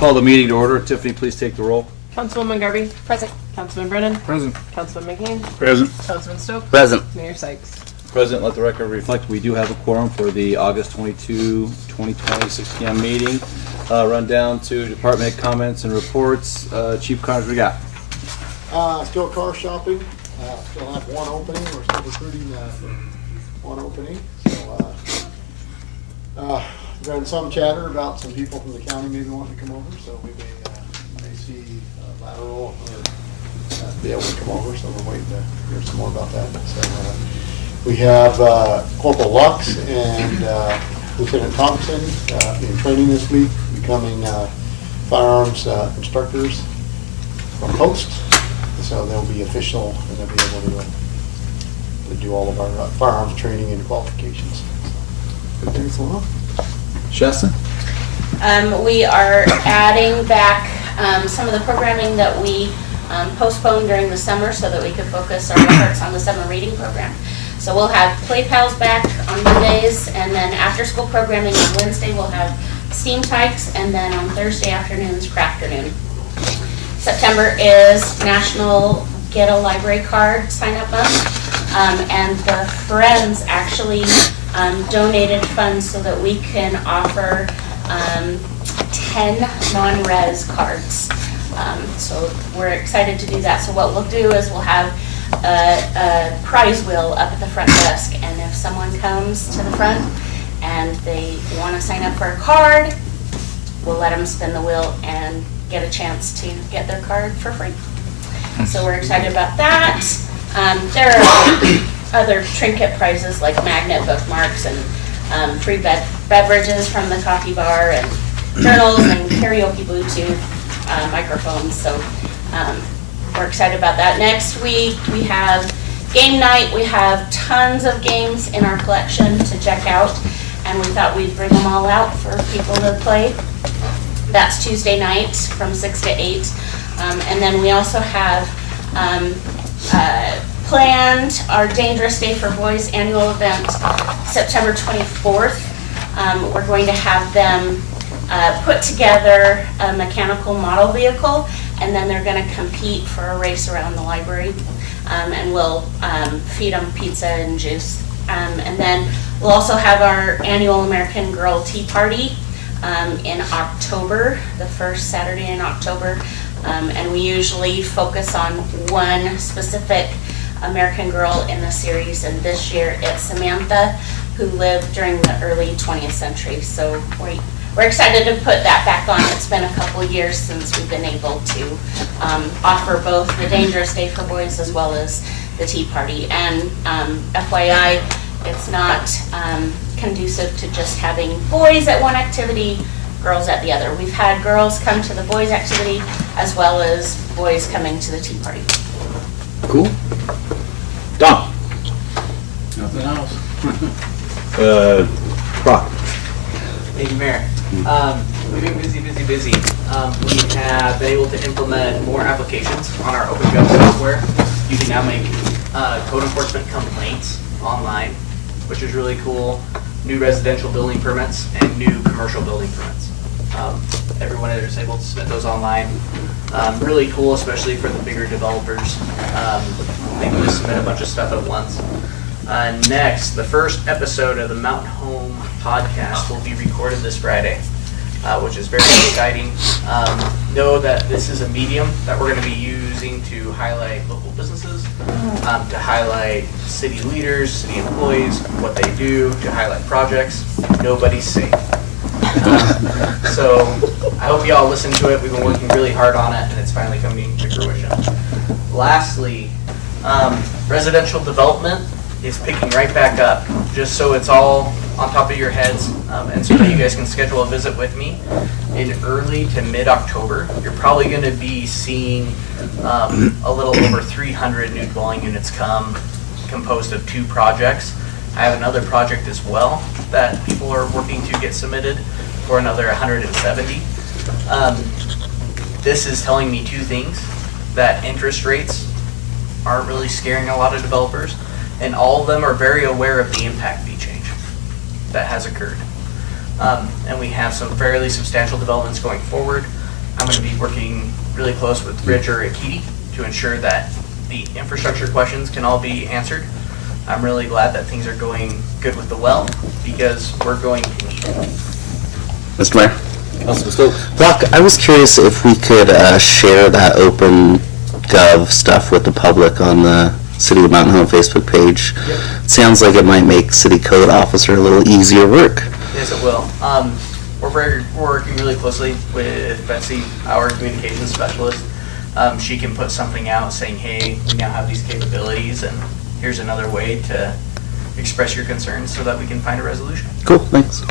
Call the meeting to order. Tiffany, please take the roll. Councilwoman Garvey. Present. Councilman Brennan. Present. Councilman McCain. Present. Councilman Stokes. Present. Mayor Sykes. Present. Let the record reflect we do have a quorum for the August 22, 2020, 6 p.m. meeting. Run down to department comments and reports. Chief Connors, we got? Still car shopping. Still have one opening. We're still recruiting for one opening. So there's been some chatter about some people from the county maybe wanting to come over. So we may see lateral or be able to come over. So we're waiting to hear some more about that. So we have Corporal Lux and Lieutenant Thompson in training this week, becoming firearms instructors from post. So they'll be official and they'll be able to do all of our firearms training and qualifications. So, good things going on. Shasta? We are adding back some of the programming that we postponed during the summer so that we could focus our efforts on the summer reading program. So we'll have Play Pals back on Mondays, and then after school programming on Wednesday we'll have Steam Tykes, and then on Thursday afternoons, Crafternoon. September is National Get a Library Card sign-up month, and the Friends actually donated funds so that we can offer 10 non-res cards. So we're excited to do that. So what we'll do is we'll have a prize wheel up at the front desk, and if someone comes to the front and they want to sign up for a card, we'll let them spin the wheel and get a chance to get their card for free. So we're excited about that. There are other trinket prizes like magnet bookmarks and free beverages from the coffee bar and journals and karaoke Bluetooth microphones. So we're excited about that. Next week we have game night. We have tons of games in our collection to check out, and we thought we'd bring them all out for people to play. That's Tuesday night from 6 to 8. And then we also have planned our Dangerous Day for Boys annual event September 24th. We're going to have them put together a mechanical model vehicle, and then they're going to compete for a race around the library, and we'll feed them pizza and juice. And then we'll also have our annual American Girl Tea Party in October, the first Saturday in October, and we usually focus on one specific American girl in the series, and this year it's Samantha, who lived during the early 20th century. So we're excited to put that back on. It's been a couple years since we've been able to offer both the Dangerous Day for Boys as well as the Tea Party. And FYI, it's not conducive to just having boys at one activity, girls at the other. We've had girls come to the boys activity as well as boys coming to the Tea Party. Cool. Don? Nothing else. Brock? Thank you, Mayor. We've been busy. We have been able to implement more applications on our OpenGov software. You can now make code enforcement complaints online, which is really cool. New residential building permits and new commercial building permits. Everyone is able to submit those online. Really cool, especially for the bigger developers. They can just submit a bunch of stuff at once. Next, the first episode of the Mountain Home podcast will be recorded this Friday, which is very exciting. Know that this is a medium that we're going to be using to highlight local businesses, to highlight city leaders, city employees, what they do, to highlight projects. Nobody's safe. So I hope you all listen to it. We've been working really hard on it, and it's finally coming to fruition. Lastly, residential development is picking right back up, just so it's all on top of your heads, and so that you guys can schedule a visit with me in early to mid-October. You're probably going to be seeing a little over 300 new dwelling units come, composed of 2 projects. I have another project as well that people are working to get submitted for another 170. This is telling me 2 things: that interest rates aren't really scaring a lot of developers, and all of them are very aware of the impact fee change that has occurred. And we have some fairly substantial developments going forward. I'm going to be working really close with Rich or Akiti to ensure that the infrastructure questions can all be answered. I'm really glad that things are going good with the well because we're going to need it. Mr. Mayor? Councilman Stokes. Brock, I was curious if we could share that open gov stuff with the public on the City of Mountain Home Facebook page. Yep. It sounds like it might make city code officer a little easier work. Yes, it will. We're working really closely with Betsy, our communications specialist. She can put something out saying, hey, we now have these capabilities and here's another way to express your concerns so that we can find a resolution. Cool, thanks.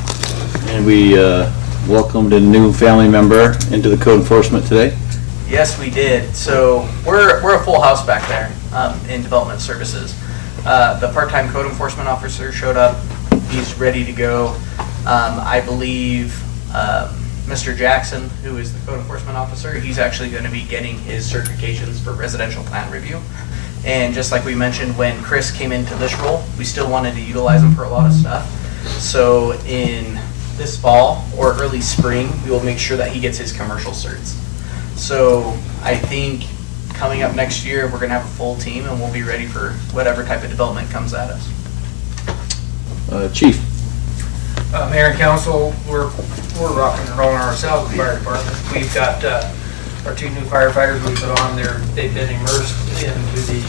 And we welcomed a new family member into the code enforcement today. Yes, we did. So we're a full house back there in development services. The part-time code enforcement officer showed up. He's ready to go. I believe Mr. Jackson, who is the code enforcement officer, he's actually going to be getting his certifications for residential plan review. And just like we mentioned, when Chris came into this role, we still wanted to utilize him for a lot of stuff. So in this fall or early spring, we will make sure that he gets his commercial certs. So I think coming up next year, we're going to have a full team and we'll be ready for whatever type of development comes at us. Chief. Mayor and council, we're rocking and rolling ourselves with the fire department. We've got our 2 new firefighters we put on there. They've been immersed into the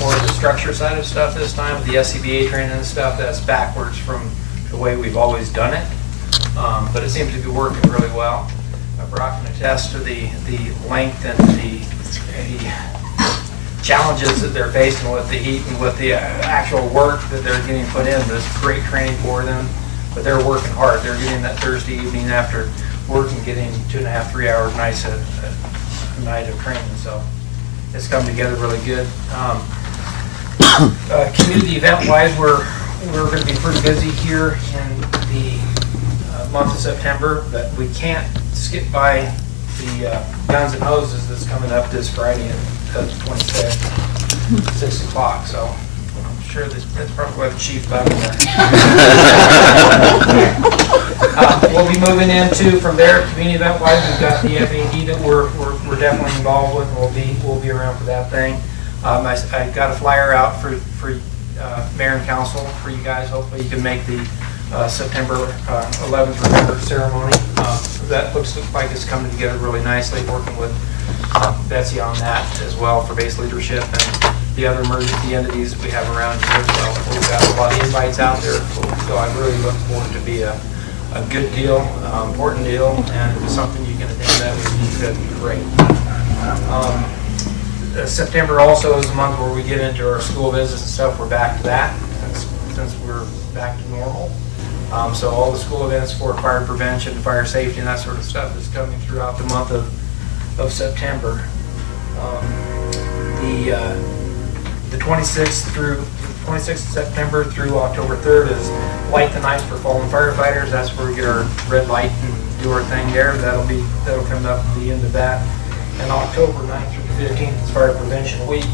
more of the structure side of stuff this time with the SCBA training and stuff. That's backwards from the way we've always done it, but it seems to be working really well. Brock can attest to the length and the challenges that they're facing with the heat and with the actual work that they're getting put in. There's great training for them, but they're working hard. They're getting that Thursday evening after work and getting 2.5, 3 hours nice a night of training. So it's come together really good. Community event-wise, we're going to be pretty busy here in the month of September, but we can't skip by the Guns and Hoses that's coming up this Friday at the 26th, 6 o'clock. So I'm sure that's probably why the chief got in there. We'll be moving into from there community event wise. We've got the FAD that we're definitely involved with, and we'll be around for that thing. I got a flyer out for mayor and council for you guys. Hopefully you can make the September 11th Remember ceremony. That looks like it's coming together really nicely, working with Betsy on that as well for base leadership and the other emergency entities that we have around here. So we've got a lot of invites out there, so I really look forward to be a good deal, important deal, and if it's something you can attend that would be great. September also is a month where we get into our school visits and stuff. We're back to that since we're back to normal. So all the school events for fire prevention, fire safety, and that sort of stuff is coming throughout the month of September. The 26th of September through October 3rd is Light the Night for Fallen Firefighters. That's where we get our red light and do our thing there. That'll come up at the end of that. And October 9th through the 15th is Fire Prevention Week.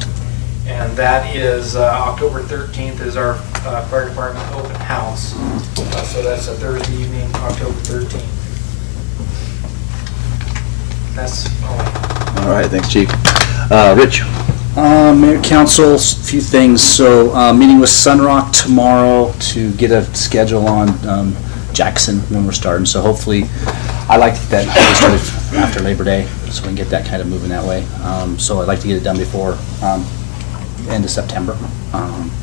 And that is October 13th is our fire department open house. So that's a Thursday evening, October 13th. That's all. All right, thanks, Chief. Rich. Mayor, council, a few things. So meeting with Sunrock tomorrow to get a schedule on Jackson when we're starting. So hopefully, I like that we started after Labor Day, so we can get that kind of moving that way. So I'd like to get it done before end of September.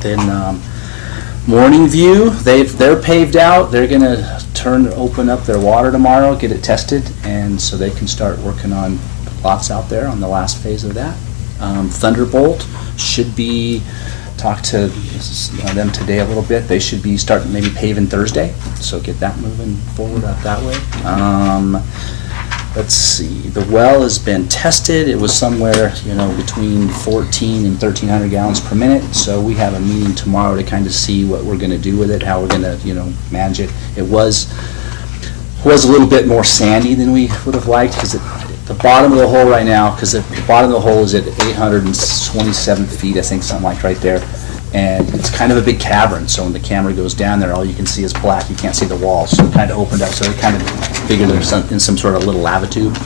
Then Morning View, they're paved out. They're gonna open up their water tomorrow, get it tested, and so they can start working on lots out there on the last phase of that. Thunderbolt should be, talked to them today a little bit. They should be starting maybe paving Thursday, so get that moving forward up that way. Let's see, the well has been tested. It was somewhere, between 14 and 1,300 gallons per minute. So we have a meeting tomorrow to kind of see what we're going to do with it, how we're going to, manage it. It was a little bit more sandy than we would have liked because the bottom of the hole right now, because the bottom of the hole is at 827 feet, I think, something like right there. And it's kind of a big cavern, so when the camera goes down there, all you can see is black. You can't see the walls, so it kind of opened up. So they kind of figured there's in some sort of little lava tube.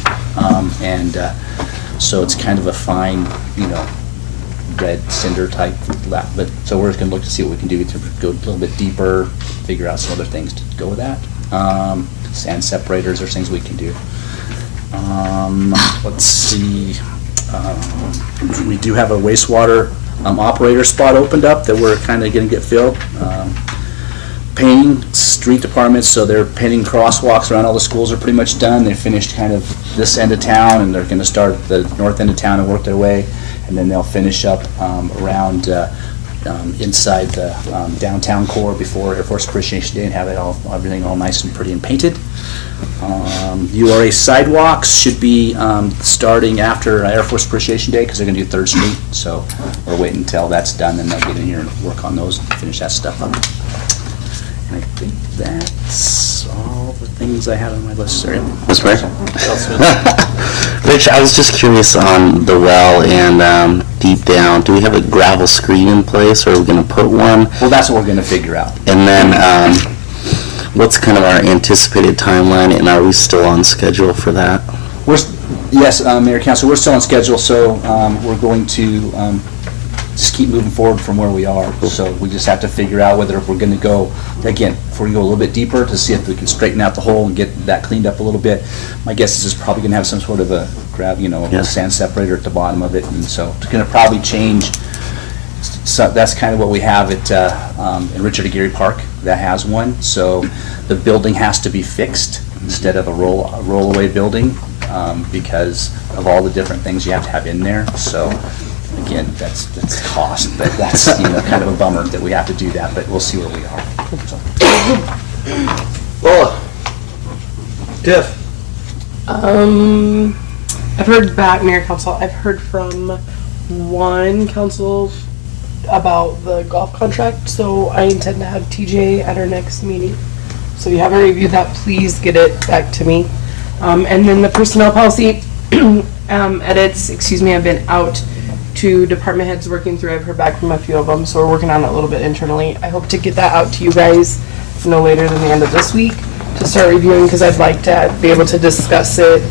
So it's kind of a fine, red cinder type lap. But so we're just gonna look to see what we can do to go a little bit deeper, figure out some other things to go with that. Sand separators are things we can do. Let's see. We do have a wastewater operator spot opened up that we're kind of gonna get filled. Painting, street departments, so they're painting crosswalks around all the schools are pretty much done. They finished kind of this end of town, and they're gonna start at the north end of town and work their way, and then they'll finish up around inside the downtown core before Air Force Appreciation Day and have everything all nice and pretty and painted. URA sidewalks should be starting after Air Force Appreciation Day because they're gonna do 3rd Street, so we're waiting until that's done, and they'll get in here and work on those and finish that stuff up. And I think that's all the things I have on my list, sorry. Mr. Mayor? Rich, I was just curious on the well and deep down, do we have a gravel screen in place, or are we gonna put one? Well, that's what we're gonna figure out. And then, what's kind of our anticipated timeline, and are we still on schedule for that? Yes, Mayor, Council, we're still on schedule, so we're going to just keep moving forward from where we are. So we just have to figure out whether we're going to go, again, if we're going to go a little bit deeper to see if we can straighten out the hole and get that cleaned up a little bit. My guess is it's probably going to have some sort of a a sand separator at the bottom of it, and so it's going to probably change. So that's kind of what we have at in Richard Aguirre Park that has one. So the building has to be fixed instead of a roll-away building because of all the different things you have to have in there. So again, that's cost, but that's kind of a bummer that we have to do that. But we'll see where we are. So. Lola. Tiff. I've heard back, Mayor Council, I've heard from one council about the golf contract, so I intend to have TJ at our next meeting. So if you haven't reviewed that, please get it back to me. And then the personnel policy edits, I've been out to department heads working through. I've heard back from a few of them, so we're working on it a little bit internally. I hope to get that out to you guys no later than the end of this week to start reviewing, because I'd like to be able to discuss it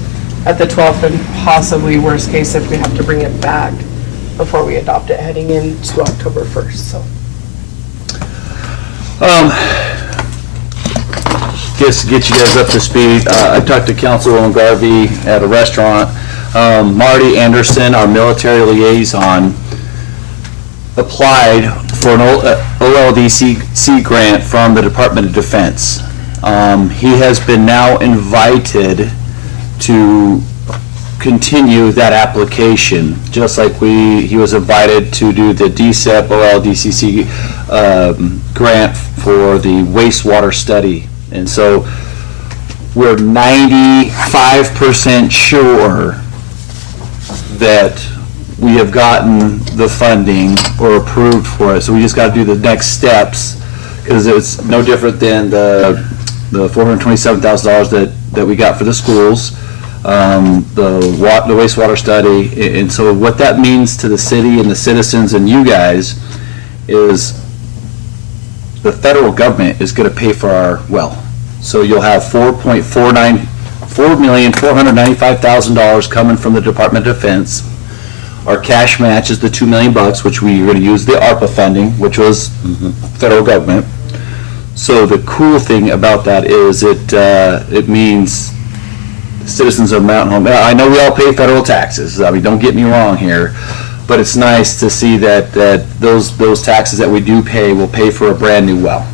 at the 12th and possibly worst case if we have to bring it back before we adopt it heading into October 1st. So. Just get you guys up to speed. I talked to Councilwoman Garvey at a restaurant. Marty Anderson, our military liaison, applied for an OLDC grant from the Department of Defense. He has been now invited to continue that application, just like he was invited to do the DCEP OLDCC grant for the wastewater study. And so we're 95% sure that we have gotten the funding or approved for it. So we just got to do the next steps, because it's no different than the $427,000 that we got for the schools, the wastewater study. And so what that means to the city and the citizens and you guys is the federal government is going to pay for our well. So you'll have $4,495,000 coming from the Department of Defense. Our cash match is the $2 million, which we are going to use the ARPA funding, which was federal government. So the cool thing about that is it means citizens of Mountain Home. I know we all pay federal taxes. I mean, don't get me wrong here, but it's nice to see that those taxes that we do pay will pay for a brand new well,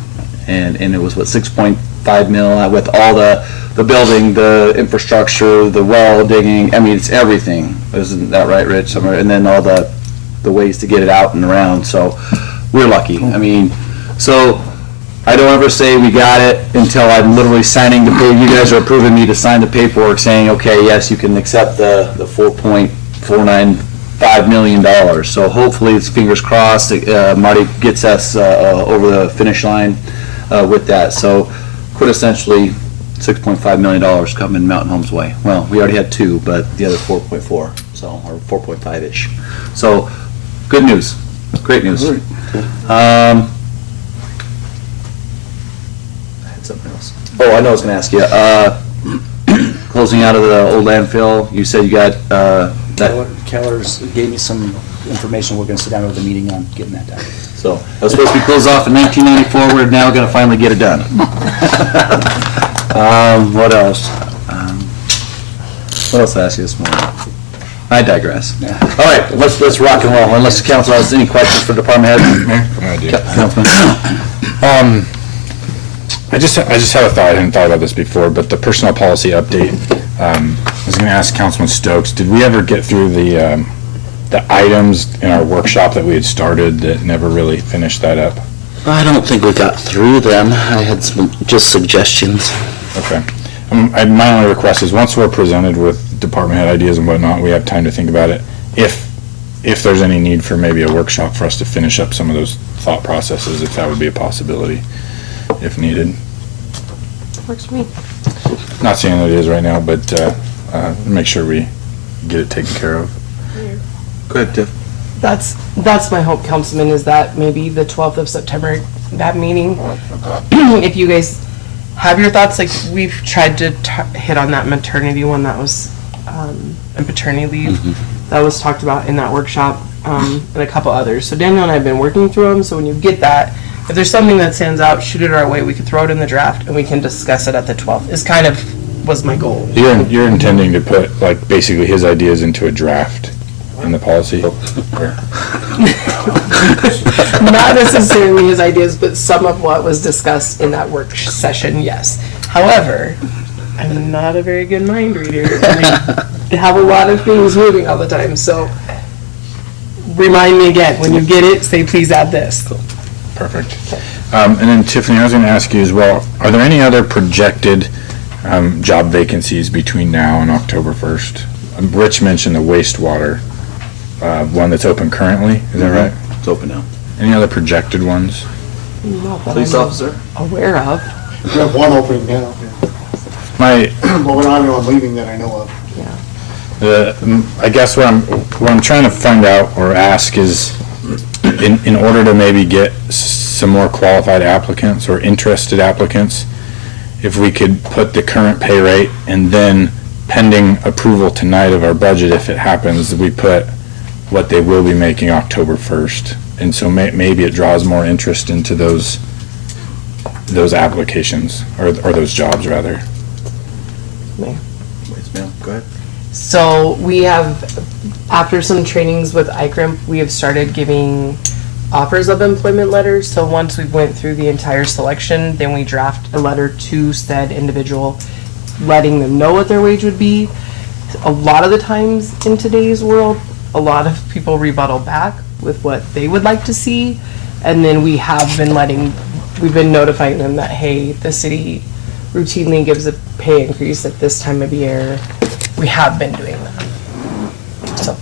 and it was what, 6.5 mil with all the building, the infrastructure, the well digging. I mean, it's everything. Isn't that right, Rich? Somewhere, and then all the ways to get it out and around. So we're lucky. I mean, so I don't ever say we got it until I'm literally signing the paper. You guys are approving me to sign the paperwork saying, okay, yes, you can accept the $4.495 million. So hopefully, it's fingers crossed, Marty gets us over the finish line with that. So quintessentially, $6.5 million coming Mountain Home's way. Well, we already had 2, but the other 4.4, so, or 4.5-ish. So, good news, great news. I had something else. Oh, I know I was gonna ask you. closing out of the old landfill, you said you got, that, Keller's gave me some information. We're gonna sit down with the meeting on getting that done. so, that was supposed to be closed off in 1994, we're now gonna finally get it done. What else? What else did I ask you this morning? I digress. All right, let's rock and roll, unless the council has any questions for department heads. I do. Councilman? I just had a thought, I hadn't thought about this before, but the personnel policy update, I was gonna ask Councilman Stokes, did we ever get through the items in our workshop that we had started that never really finished that up? I don't think we got through them. I had some, just suggestions. Okay. My only request is, once we're presented with department head ideas and whatnot, we have time to think about it. If there's any need for maybe a workshop for us to finish up some of those thought processes, if that would be a possibility, if needed. Works for me. Not saying that it is right now, but make sure we get it taken care of. Go ahead, Tiff. That's my hope, Councilman, is that maybe the 12th of September, that meeting, if you guys have your thoughts, like we've tried to hit on that maternity one that was, and paternity leave, that was talked about in that workshop, and a couple others. So Daniel and I have been working through them, so when you get that, if there's something that stands out, shoot it our way, we could throw it in the draft, and we can discuss it at the 12th, is kind of, was my goal. You're intending to put, like, basically his ideas into a draft in the policy? Not necessarily his ideas, but some of what was discussed in that work session, yes. However, I'm not a very good mind reader. I have a lot of things moving all the time, so remind me again. When you get it, say, please add this. Perfect. And then Tiffany, I was going to ask you as well, are there any other projected job vacancies between now and October 1st? Rich mentioned the wastewater one that's open currently, is that right? It's open now. Any other projected ones? Not that Police I'm officer? aware of. We have one opening now, My, but we're not anyone leaving that I know of. I guess what I'm trying to find out or ask is, in order to maybe get some more qualified applicants or interested applicants, if we could put the current pay rate and then pending approval tonight of our budget, if it happens, we put what they will be making October 1st. And so maybe it draws more interest into those applications, or those jobs, rather. Go ahead. So we have, after some trainings with ICRIMP, we have started giving offers of employment letters. So once we went through the entire selection, then we draft a letter to said individual, letting them know what their wage would be. A lot of the times in today's world, a lot of people rebuttal back with what they would like to see. And then we have been we've been notifying them that, hey, the city routinely gives a pay increase at this time of year. We have been doing that. So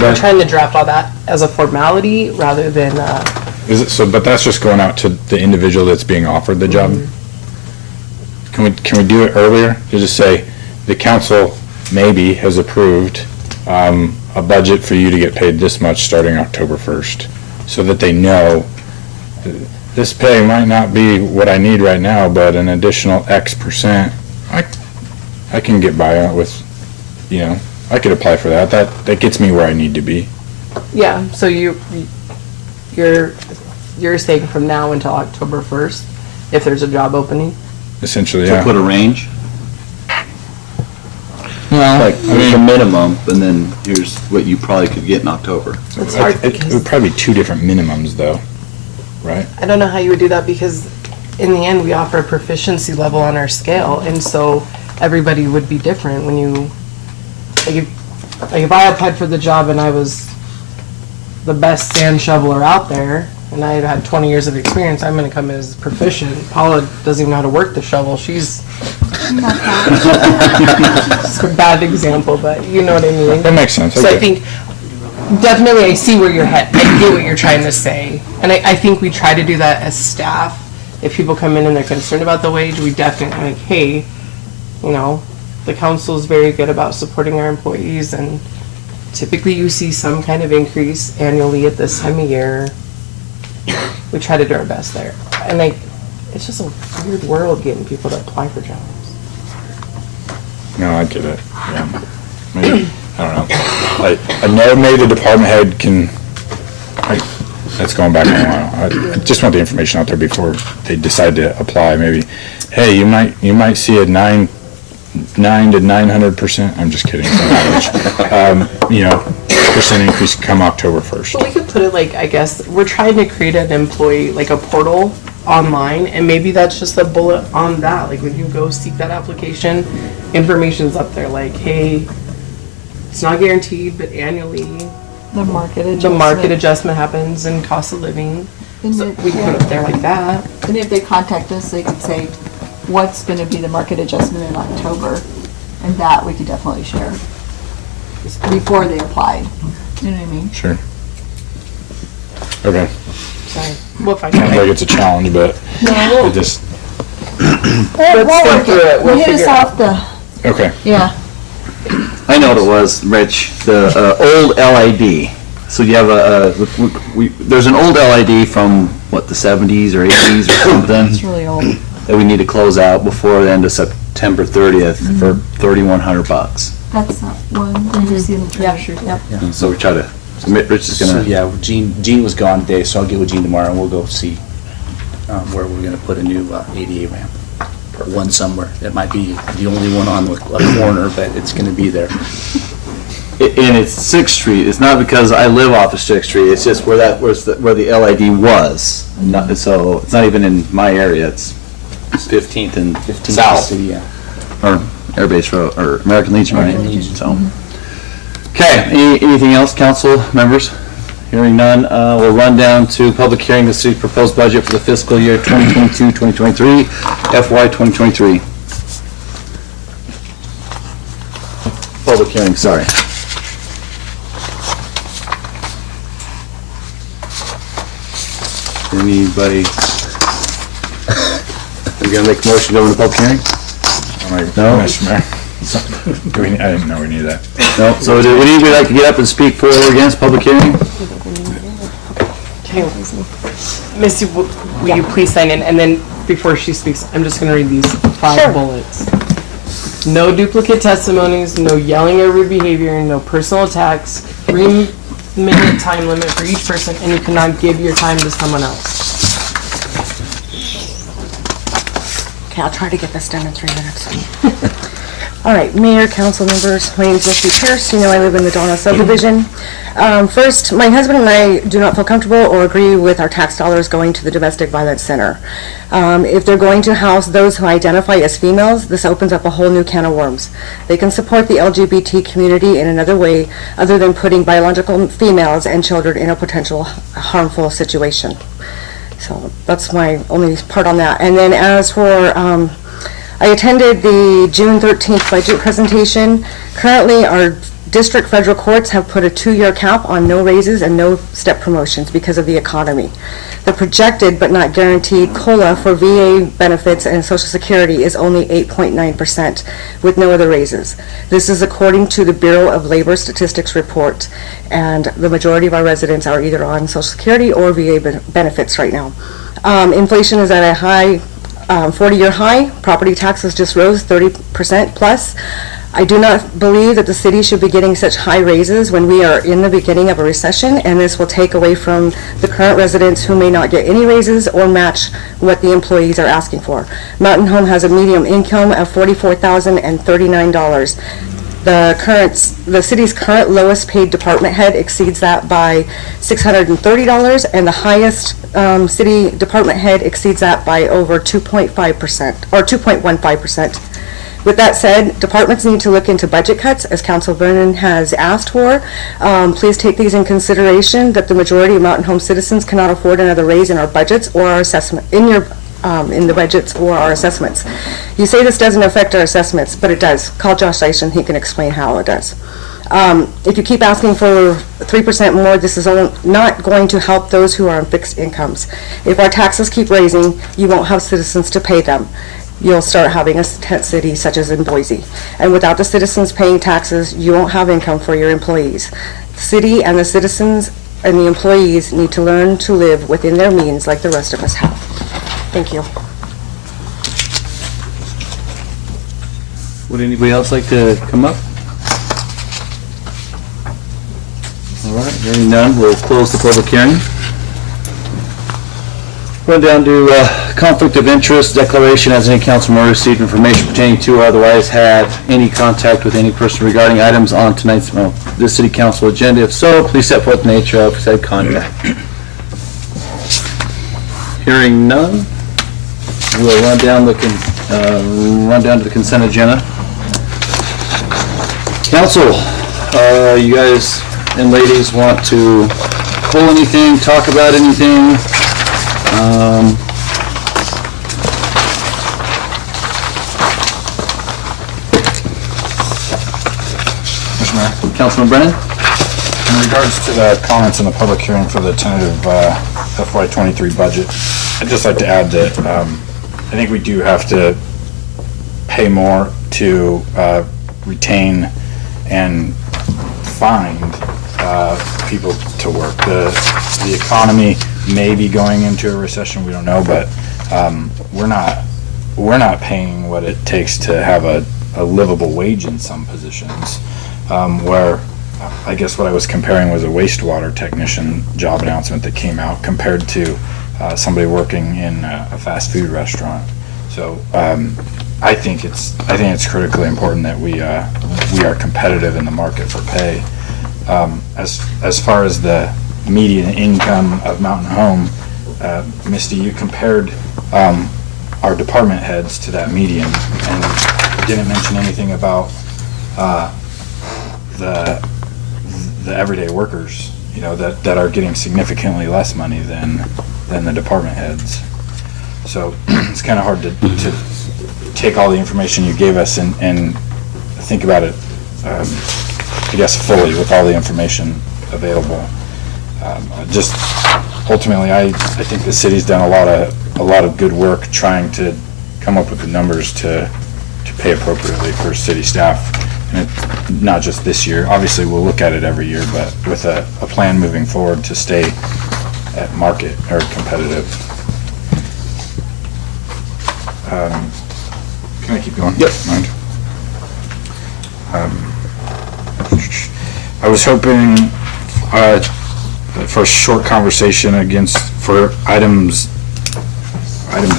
we're trying to draft all that as a formality rather than, Is it so? But that's just going out to the individual that's being offered the job. Can we do it earlier? To just say the council maybe has approved a budget for you to get paid this much starting October 1st, so that they know this pay might not be what I need right now, but an additional X percent, I can get by with, I could apply for that. That gets me where I need to be. yeah, so you're saying from now until October 1st, if there's a job opening? Essentially, So yeah. put a range, Well, like, here's the minimum, and then here's what you probably could get in October. It's hard it would because probably be two different minimums, though, right? I don't know how you would do that because in the end, we offer a proficiency level on our scale, and so everybody would be different when you, if I applied for the job and I was the best sand shoveler out there, and I had 20 years of experience, I'm gonna come in as proficient. Paula doesn't even know how to work the shovel. She's it's a bad example, but you know what I mean. That makes sense. So I think, definitely I see where you're headed. I get what you're trying to say. And I think we try to do that as staff. If people come in and they're concerned about the wage, we definitely like, hey, the council is very good about supporting our employees, and typically you see some kind of increase annually at this time of year. We try to do our best there. And it's just a weird world getting people to apply for jobs. No, I get it, yeah. Maybe, I don't know. I know maybe the department head can, that's going back a while. I just want the information out there before they decide to apply, maybe. Hey, you might see a 9 to 900%, I'm just kidding, percent increase come October 1st. Well, we could put it like, I guess, we're trying to create an employee, like a portal online, and maybe that's just a bullet on that. Like when you go seek that application, information's up there like, hey, it's not guaranteed, but annually The market adjustment. the market adjustment happens and cost of living. And So if- we can put it up there like that. And if they contact us, they could say, what's gonna be the market adjustment in October? And that we could definitely share before they applied. You know what I mean? Sure. Okay, Sorry. We'll find sounds like out. it's a challenge, but No, it just, we'll think work through it. We'll Hit us figure it off the, okay. yeah. I know what it was, Rich, the old LID. So you have there's an old LID from, what, the 70s or 80s or something, It's really old. that we need to close out before the end of September 30th for $3,100. That's not one, did you see in the treasurer's? Yep. So we try to, so Rich is So, gonna, yeah, Gene was gone today, so I'll get with Gene tomorrow and we'll go see where we're gonna put a new ADA ramp. One somewhere. It might be the only one on the corner, but it's gonna be there. and it's 6th Street. It's not because I live off of 6th Street, it's just where the LID was. So it's not even in my area, it's 15th and 15th South. City, yeah. Or Air Base Road, or American Legion, right? American Legion. So, okay, anything else, council members? Hearing none, we'll run down to public hearing the city's proposed budget for the fiscal year 2022-2023, FY 2023. Public hearing, sorry. Anybody? We gonna make a motion to go into public hearing? No? Mr. Mayor. I didn't know we needed that. No, so would anybody like to get up and speak for or against public hearing? Okay. Missy, will you please sign in? And then before she speaks, I'm just gonna read these 5 bullets. No duplicate testimonies, no yelling or rude behavior, no personal attacks, 3-minute time limit for each person, and you cannot give your time to someone else. Okay, I'll try to get this done in 3 minutes. All right, Mayor, council members, my name is Misty Pierce. You know I live in the Donna subdivision. First, my husband and I do not feel comfortable or agree with our tax dollars going to the Domestic Violence Center. If they're going to house those who identify as females, this opens up a whole new can of worms. They can support the LGBT community in another way other than putting biological females and children in a potential harmful situation. So that's my only part on that. And then as for, I attended the June 13th budget presentation. Currently, our district federal courts have put a 2-year cap on no raises and no step promotions because of the economy. The projected but not guaranteed COLA for VA benefits and Social Security is only 8.9% with no other raises. This is according to the Bureau of Labor Statistics report, and the majority of our residents are either on Social Security or VA benefits right now. Inflation is at a high 40-year high. Property taxes just rose 30% plus. I do not believe that the city should be getting such high raises when we are in the beginning of a recession, and this will take away from the current residents who may not get any raises or match what the employees are asking for. Mountain Home has a median income of $44,039. The city's current lowest paid department head exceeds that by $630, and the highest city department head exceeds that by over 2.5% or 2.15%. With that said, departments need to look into budget cuts, as Council Vernon has asked for. Please take these in consideration, that the majority of Mountain Home citizens cannot afford another raise in our budgets or our assessment, in the budgets or our assessments. You say this doesn't affect our assessments, but it does. Call Josh Dyson, he can explain how it does. If you keep asking for 3% more, this is not going to help those who are on fixed incomes. If our taxes keep raising, you won't have citizens to pay them. You'll start having a tent city such as in Boise. And without the citizens paying taxes, you won't have income for your employees. The city and the citizens and the employees need to learn to live within their means like the rest of us have. Thank you. Would anybody else like to come up? All right, hearing none, we'll close the public hearing. Run down to conflict of interest declaration. Has any council member received information pertaining to or otherwise had any contact with any person regarding items on tonight's, this city council agenda? If so, please set forth the nature of said contact. Hearing none, we'll run down to the consent agenda. Council, you guys and ladies want to pull anything, talk about anything? Councilman Brennan? In regards to the comments in the public hearing for the tentative FY23 budget, I'd just like to add that I think we do have to pay more to retain and find people to work. The economy may be going into a recession, we don't know, but we're not paying what it takes to have a livable wage in some positions, where I guess what I was comparing was a wastewater technician job announcement that came out compared to somebody working in a fast food restaurant. So I think it's critically important that we are competitive in the market for pay. As far as the median income of Mountain Home, Misty, you compared our department heads to that median and didn't mention anything about the everyday workers, you know, that are getting significantly less money than the department heads. So it's kind of hard to take all the information you gave us and think about it, I guess, fully with all the information available. Just ultimately, I think the city's done a lot of good work trying to come up with the numbers to pay appropriately for city staff, and it's not just this year. Obviously, we'll look at it every year, but with a plan moving forward to stay at market or competitive. Can I keep going? Yep. Mind? I was hoping for a short conversation for item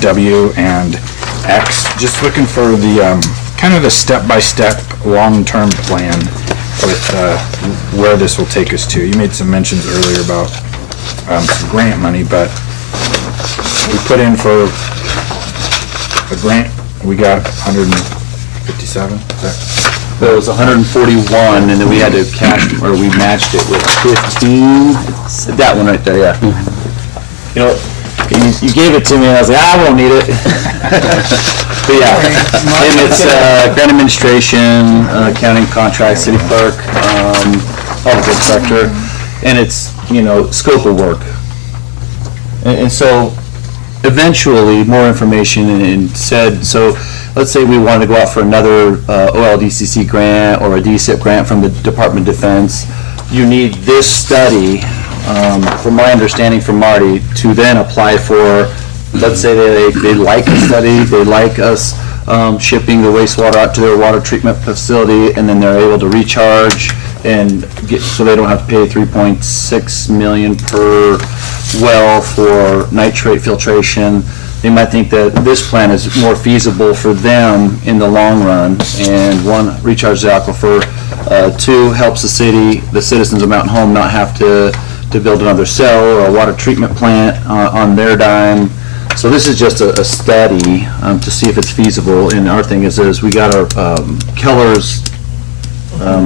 W and X. Just looking for the kind of the step-by-step long-term plan with where this will take us to. You made some mentions earlier about some grant money, but we put in for a grant. We got 157. It was 141, and then we had to we matched it with 15. It's that one right there, yeah. You know, you gave it to me, and I was like, I won't need it. But yeah, and it's grant administration, accounting, contract, city clerk, public inspector, and it's, you know, scope of work. And so eventually, more information and said, so let's say we wanted to go out for another OLDCC grant or a DSIP grant from the Department of Defense. You need this study, from my understanding from Marty, to then apply for, let's say they like the study, they like us shipping the wastewater out to their water treatment facility, and then they're able to recharge and get, so they don't have to pay $3.6 million per well for nitrate filtration. They might think that this plan is more feasible for them in the long run, and one, recharges the aquifer, two, helps the city, the citizens of Mountain Home not have to build another cell or a water treatment plant on their dime. So this is just a study to see if it's feasible, and our thing is we got our Keller's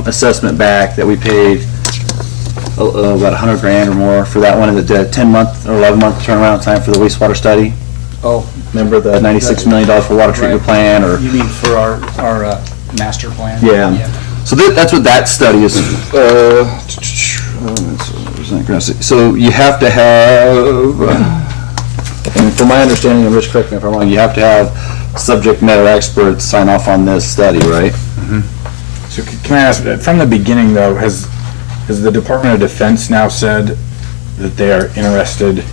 assessment back that we paid about $100,000 or more for that one, and the 10-month or 11-month turnaround time for the wastewater study. Oh, Remember the $96 million for water treatment plan, or? you mean for our master plan? Yeah. So that's what that study is. So you have to have, and from my understanding, and Rich, correct me if I'm wrong, you have to have subject matter experts sign off on this study, right? So can I ask, from the beginning though, has the Department of Defense now said that they are interested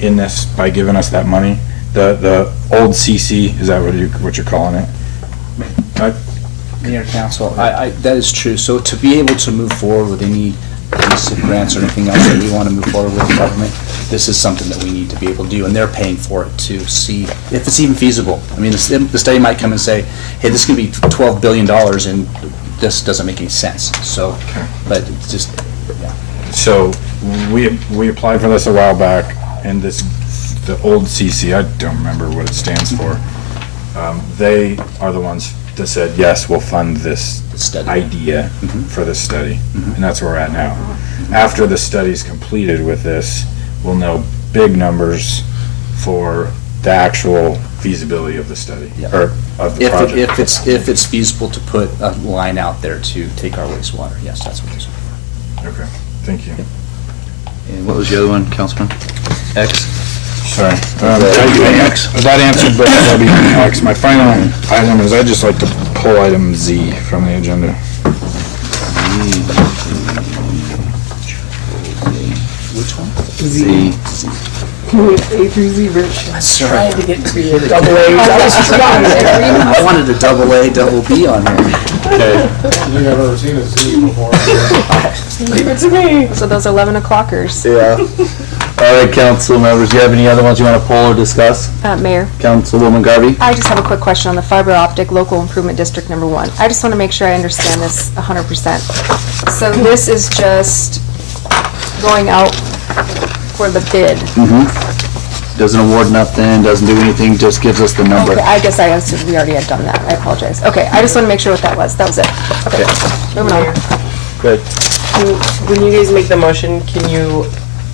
in this by giving us that money? The old CC, is that what you're calling it? Mayor, council, that is true. So to be able to move forward with any piece of grants or anything else that we want to move forward with the government, this is something that we need to be able to do, and they're paying for it to see if it's even feasible. I mean, the study might come and say, hey, this is going to be $12 billion, and this doesn't make any sense. So, but it's just, yeah. So we applied for this a while back, and the old CC, I don't remember what it stands for. They are the ones that said, yes, we'll fund this Study. idea for this study, and that's where we're at now. After the study's completed with this, we'll know big numbers for the actual feasibility of the study, Yeah. or of the project. If it's feasible to put a line out there to take our wastewater, yes, that's what this is for. Okay, thank you. And what was the other one, Councilman? X? Sorry. X. That answered both W and X. My final item is I'd just like to pull item Z from the agenda. Which one? Z. A through Z, Rich. That's Trying right. to get to your double A's. I was just I wanted a double A, double B on here. Okay. I think I've ever seen a Z before. Leave it to me. So those 11 o'clockers. Yeah. All right, council members, do you have any other ones you want to pull or discuss? Mayor, Councilwoman Garvey? I just have a quick question on the fiber optic local improvement district number 1. I just want to make sure I understand this 100%. So this is just going out for the bid. Doesn't award nothing, doesn't do anything, just gives us the number. Okay, I guess I assumed we already had done that. I apologize. Okay, I just want to make sure what that was. That was it. Okay, moving on. Good. When you guys make the motion, can you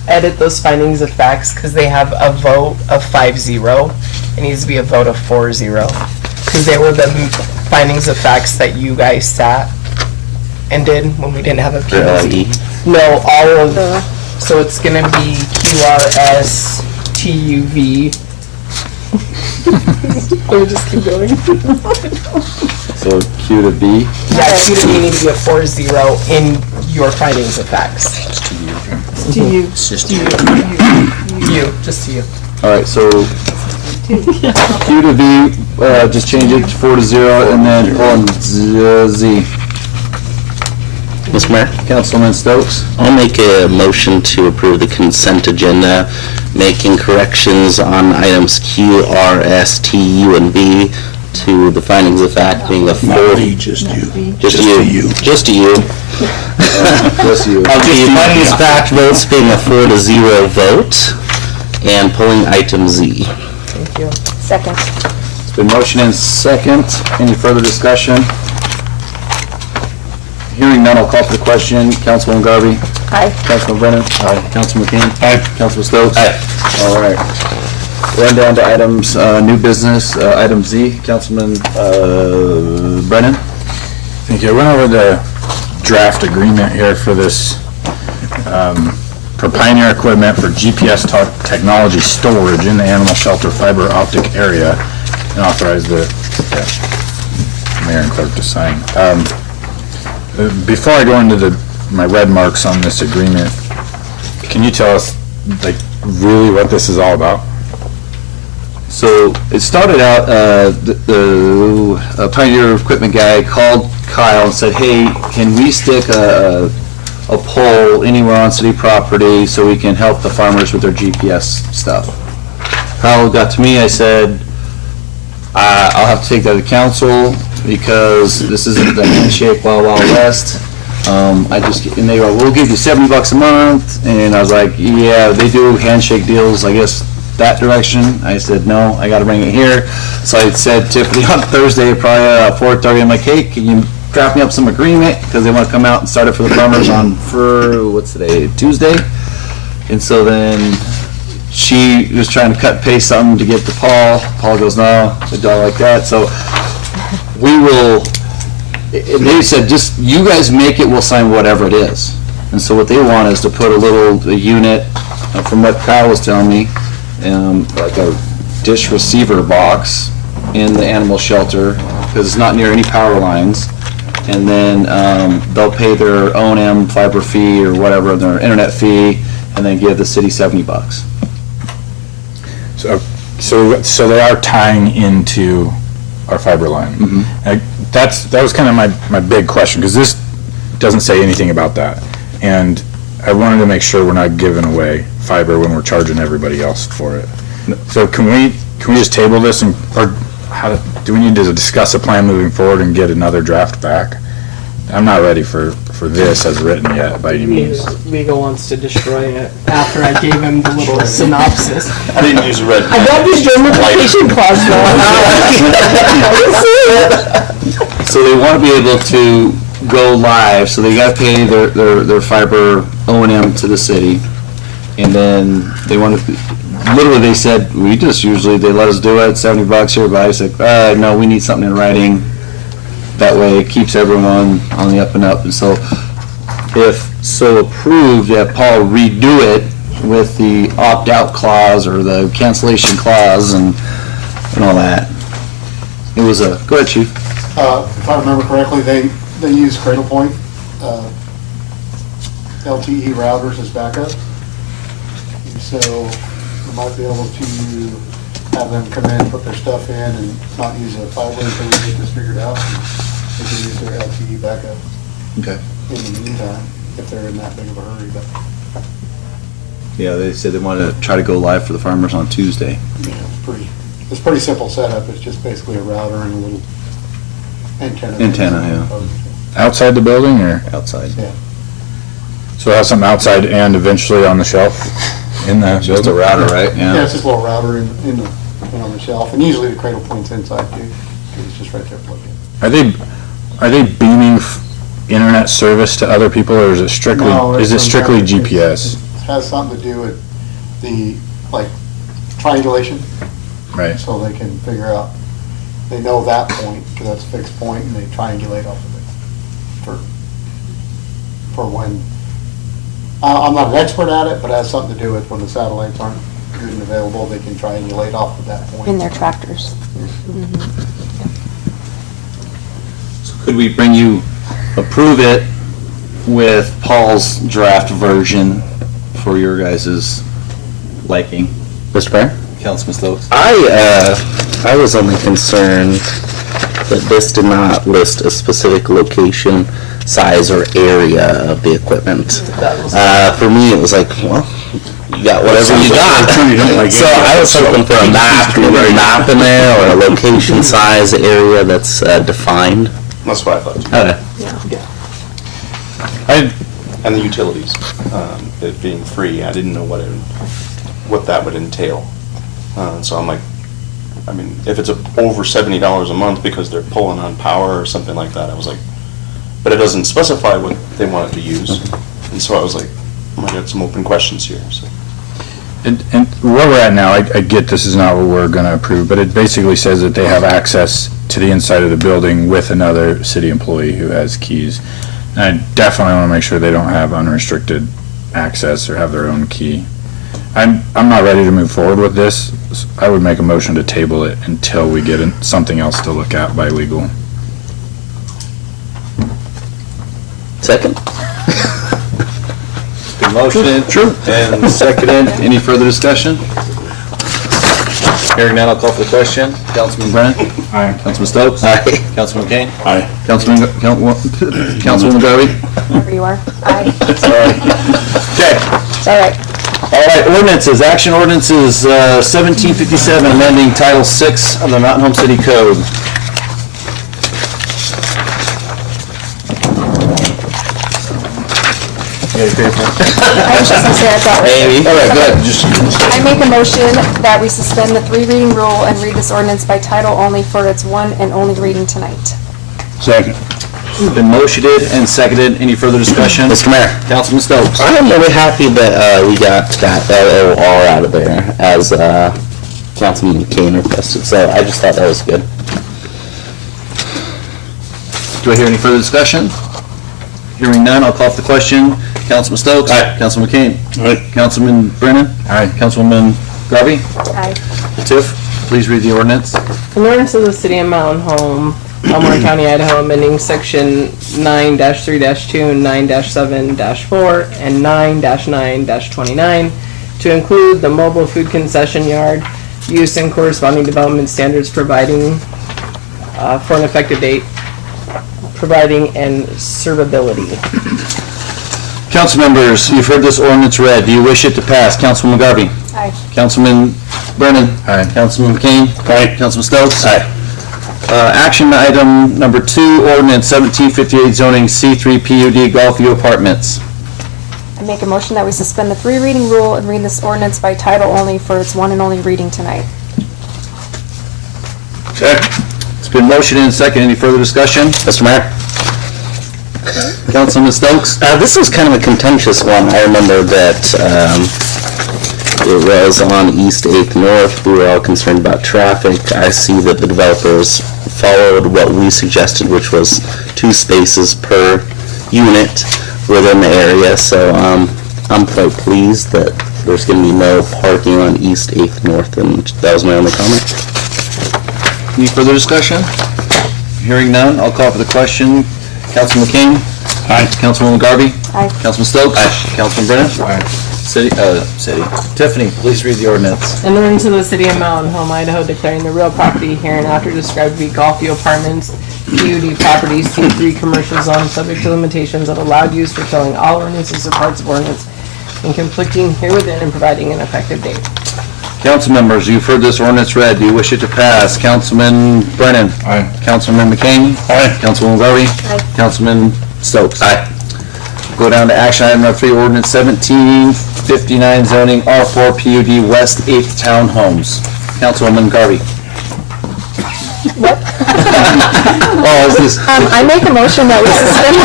edit those findings of facts? Because they have a vote of 5-0. It needs to be a vote of 4-0. Because they were the findings of facts that you guys sat and did when we didn't have a PLD. No, all of, so it's gonna be QRSTUV. Let me just keep going. So Q to B. Yeah, Q to B needs to be a 4-0 in your findings of facts. To you. It's just You, just to you. All right, so Q to V, just change it to 4-0, and then on Z. Mr. Mayor? Councilman Stokes? I'll make a motion to approve the consent agenda, making corrections on items Q, R, S, T, U, and V to the findings of fact being a 4. Just you. Just you. Just you. Just you. Of the findings of fact votes being a 4-0 vote, and pulling item Z. Thank you. Second. It's been motion and second. Any further discussion? Hearing none, I'll call for the question. Councilwoman Garvey? Aye. Councilman Brennan? Aye. Councilman McCain? Aye. Councilman Stokes? Aye. All right. Run down to items, new business, item Z. Councilman Brennan? Thank you. I went over the draft agreement here for this, for Pioneer equipment for GPS technology storage in the animal shelter fiber optic area, and authorized the mayor and clerk to sign. Before I go into my red marks on this agreement, can you tell us, like, really what this is all about? So it started out, the Pioneer equipment guy called Kyle and said, hey, can we stick a pole anywhere on city property so we can help the farmers with their GPS stuff? Kyle got to me, I said, I'll have to take that to council because this isn't the handshake Wild Wild West. And they go, we'll give you $70 a month. And I was like, yeah, they do handshake deals, I guess, that direction. I said, no, I gotta bring it here. So I said Tiffany on Thursday, probably at 4:30, I'm like, hey, can you draft me up some agreement? Because they want to come out and start it for the farmers what's today, Tuesday? And so then she was trying to cut and paste something to get to Paul. Paul goes, no, I don't like that. So we will, and they said, just, you guys make it, we'll sign whatever it is. And so what they want is to put a unit, from what Kyle was telling me, like a dish receiver box in the animal shelter, because it's not near any power lines. And then they'll pay their O&M fiber fee or whatever, their internet fee, and then give the city $70. So they are tying into our fiber line. That was kind of my big question, because this doesn't say anything about that. And I wanted to make sure we're not giving away fiber when we're charging everybody else for it. So can we just table this, and, or do we need to discuss a plan moving forward and get another draft back? I'm not ready for this as written yet by any means. Legal wants to destroy it after I gave him the little synopsis. I didn't use a red I got this indemnification clause now. So they want to be able to go live, so they got to pay their fiber O&M to the city. And then they want to, literally they said, they let us do it, $70 here, but I said, no, we need something in writing. That way it keeps everyone on the up and up. And so if so approved, have Paul redo it with the opt-out clause or the cancellation clause and all that. It was a, go ahead, Chief. If I remember correctly, they use Cradlepoint, LTE routers as backup. And so we might be able to have them come in, put their stuff in, and not use a fiber until we get this figured out. They can use their LTE backup Okay. in the meantime, if they're in that big of a hurry. But Yeah, they said they wanted to try to go live for the farmers on Tuesday. yeah, it's pretty simple setup. It's just basically a router and a little antenna. Antenna, Outside the building, or? Outside. Yeah. So we'll have something outside and eventually on the shelf in the Just a building? router, right? Yeah, it's just a little router in the, on the shelf, and usually the Cradlepoint's inside too, 'cause it's just right there plugged in. Are they beaming internet service to other people, or is it strictly, No, is it it's strictly from- GPS? It has something to do with the, like, triangulation, Right. so they can figure out, they know that point, because that's a fixed point, and they triangulate off of it for when, I'm not an expert at it, but it has something to do with when the satellites aren't good and available, they can triangulate off of that point. In their tractors. So could we approve it with Paul's draft version for your guys' liking? Mr. Mayor? Councilman Stokes? I was only concerned that this did not list a specific location, size, or area of the equipment. For me, it was like, well, you got whatever you got. So I was hoping for a map in there, or a location, size, area that's defined. That's what I thought too. I, And the utilities, it being free, I didn't know what that would entail. So I'm like, I mean, if it's over $70 a month because they're pulling on power or something like that, I was like, but it doesn't specify what they want it to use. And so I was like, I got some open questions here, so. and where we're at now, I get this is not what we're gonna approve, but it basically says that they have access to the inside of the building with another city employee who has keys. And I definitely wanna make sure they don't have unrestricted access or have their own key. I'm not ready to move forward with this. I would make a motion to table it until we get something else to look at by legal. Second? Good motion. True. And seconded. Any further discussion? Hearing none, I'll call for the question. Councilman Brennan? Aye. Councilman Stokes? Aye. Councilman Kane? Aye. Councilwoman Garvey? Wherever you are. Aye. Sorry. Okay. It's all right. All right, ordinances. Action ordinances 1757, amending Title 6 of the Mountain Home City Code. I was just gonna say, I thought. Maybe. All right, go ahead. Just I make a motion that we suspend the 3 reading rule and read this ordinance by title only for its one and only reading tonight. Second. been motioned and seconded. Any further discussion? Mr. Mayor? Councilman Stokes? I am really happy that we got that LOR out of there, as Councilman Kane requested, so I just thought that was good. Do I hear any further discussion? Hearing none, I'll call for the question. Councilman Stokes? Aye. Councilman Kane? Aye. Councilman Brennan? Aye. Councilwoman Garvey? Aye. Tiff, please read the ordinance. An ordinance of the City of Mountain Home, Elmore County, Idaho, amending section 9-3-2, 9-7-4, and 9-9-29 to include the mobile food concession yard use and corresponding development standards, providing for an effective date, providing and servability. Council members, you've heard this ordinance read. Do you wish it to pass? Councilman McGarvey? Aye. Councilman Brennan? Aye. Councilman McCain? Aye. Councilman Stokes? Aye. Action item number 2, ordinance 1758 zoning C3 PUD Golfview Apartments. I make a motion that we suspend the 3 reading rule and read this ordinance by title only for its one and only reading tonight. It's been motioned and seconded. Any further discussion? Mr. Mayor? Councilman Stokes? This was kind of a contentious one. I remember that it was on East 8th North. We were all concerned about traffic. I see that the developers followed what we suggested, which was 2 spaces per unit within the area. So I'm quite pleased that there's going to be no parking on East 8th North, and that was my only comment. Any further discussion? Hearing none, I'll call for the question. Councilman McCain? Aye. Councilwoman McGarvey? Aye. Councilman Stokes? Aye. Councilman Brennan? Aye. City. Tiffany, please read the ordinance. An ordinance of the City of Mountain Home, Idaho, declaring the real property hereinafter described to be Golfview Apartments, PUD property, C3 commercial zone, subject to limitations of allowed use, repealing all ordinances or parts of ordinance, and conflicting herewithin and providing an effective date. Council members, you've heard this ordinance read. Do you wish it to pass? Councilman Brennan? Aye. Councilman McCain? Aye. Councilwoman McGarvey? Aye. Councilman Stokes? Aye. Go down to action item number 3, ordinance 1759 zoning R4 PUD West 8th Townhomes. Councilwoman McGarvey? What? Oh, is this? I make a motion that we suspend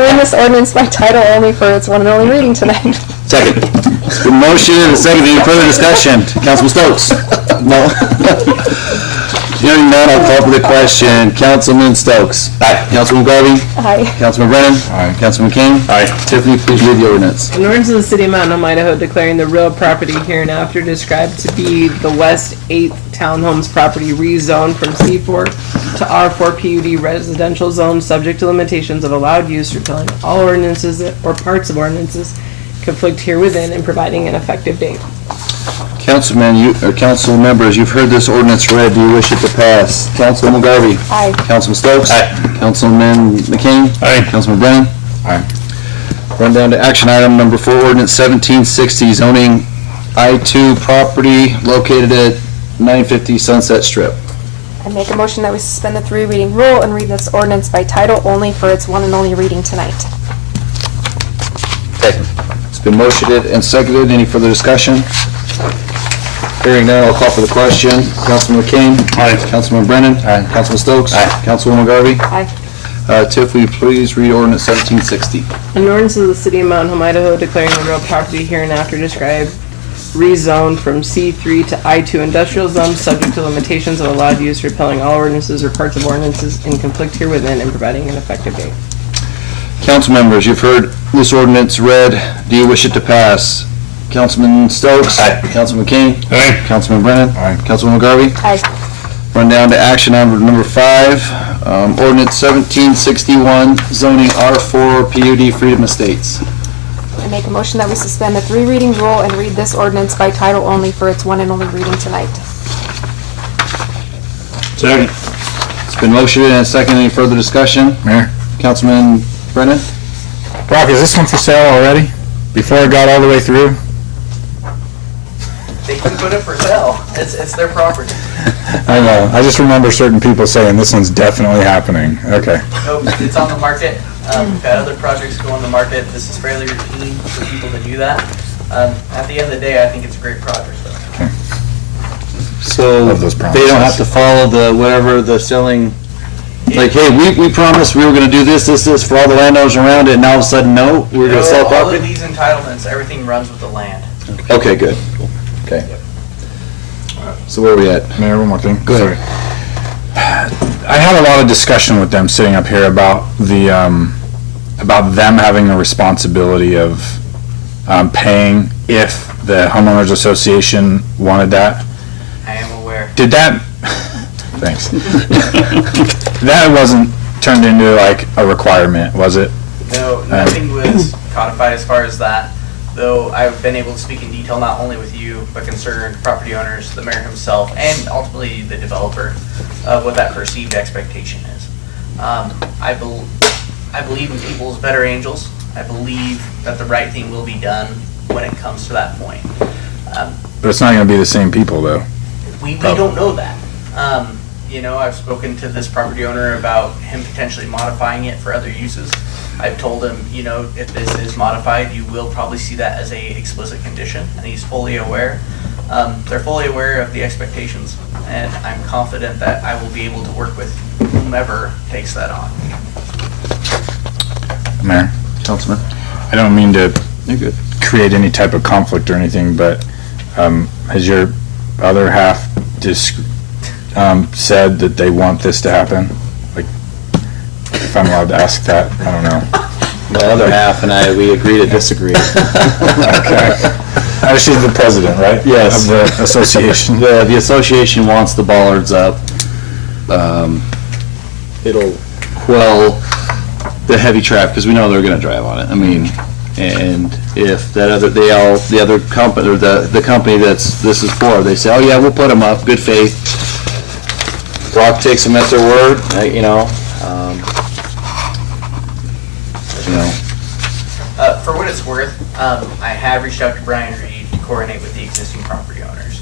read this ordinance by title only for its one and only reading tonight. Second. It's been motioned and seconded. Any further discussion? Councilman Stokes? No? Hearing none, I'll call for the question. Councilman Stokes? Aye. Councilman Garvey? Aye. Councilman Brennan? Aye. Councilman King? Aye. Tiffany, please read the ordinance. An ordinance of the City of Mountain Home, Idaho, declaring the real property hereinafter described to be the West 8th Townhomes property rezoned from C4 to R4 PUD residential zone, subject to limitations of allowed use, repealing all ordinances or parts of ordinances, conflict herewithin, and providing an effective date. Council members, you've heard this ordinance read. Do you wish it to pass? Councilwoman Garvey? Aye. Councilman Stokes? Aye. Councilman McCain? Aye. Councilman Brennan? Aye. Run down to action item number 4, ordinance 1760, zoning I-2 property located at 950 Sunset Strip. I make a motion that we suspend the 3 reading rule and read this ordinance by title only for its one and only reading tonight. Second. It's been motioned and seconded. Any further discussion? Hearing none, I'll call for the question. Councilman McCain? Aye. Councilman Brennan? Aye. Councilman Stokes? Aye. Councilwoman Garvey? Aye. Tiff, will you please read ordinance 1760? An ordinance of the City of Mountain Home, Idaho, declaring the real property hereinafter described rezoned from C3 to I2 industrial zone, subject to limitations of allowed use, repealing all ordinances or parts of ordinances in conflict herewithin, and providing an effective date. Council members, you've heard this ordinance read. Do you wish it to pass? Councilman Stokes? Aye. Councilman McCain? Aye. Councilman Brennan? Aye. Councilwoman Garvey? Aye. Run down to action item number 5, ordinance 1761, zoning R4 PUD Freedom Estates. I make a motion that we suspend the 3 reading rule and read this ordinance by title only for its one and only reading tonight. Second. It's been motioned and seconded. Any further discussion? Mayor? Councilman Brennan? Brock, is this one for sale already? Before it got all the way through? They can put it for sale. It's their property. I know. I just remember certain people saying this one's definitely happening. Okay. Nope, it's on the market. We've had other projects go on the market. This is fairly routine for people to do that. At the end of the day, I think it's a great project, though. So Love those they don't have to follow the, whatever the selling, like, hey, we promised we were gonna do this for all the landowners around it, and now all of a sudden, no, we're gonna sell All of property? these entitlements, everything runs with the land. Okay, good. Okay. So where are we at? Mayor, one more thing. Go ahead. I had a lot of discussion with them sitting up here about the, about them having a responsibility of paying if the homeowners association wanted that. I am aware. Did that, thanks. That wasn't turned into like a requirement, was it? No, nothing was codified as far as that. though I've been able to speak in detail not only with you, but concerned property owners, the mayor himself, and ultimately the developer, of what that perceived expectation is. I believe in people's better angels. I believe that the right thing will be done when it comes to that point. But it's not gonna be the same people, though. We don't know that. You know, I've spoken to this property owner about him potentially modifying it for other uses. I've told him, you know, if this is modified, you will probably see that as a explicit condition, and he's fully aware. They're fully aware of the expectations, and I'm confident that I will be able to work with whomever takes that on. Mayor? Councilman? I don't mean to You're good. create any type of conflict or anything, but has your other half said that they want this to happen? Like, if I'm allowed to ask that, I don't know. The other half and I, we agree to disagree. Okay. She's the president, right? Yes. Of the association. The association wants the bollards up. It'll quell the heavy traffic, because we know they're gonna drive on it. I mean, and if that other, the other company, or the company this is for, they say, oh yeah, we'll put them up, good faith. Brock takes them at their word, you know. For what it's worth, I have reached out to Brian Reed to coordinate with the existing property owners,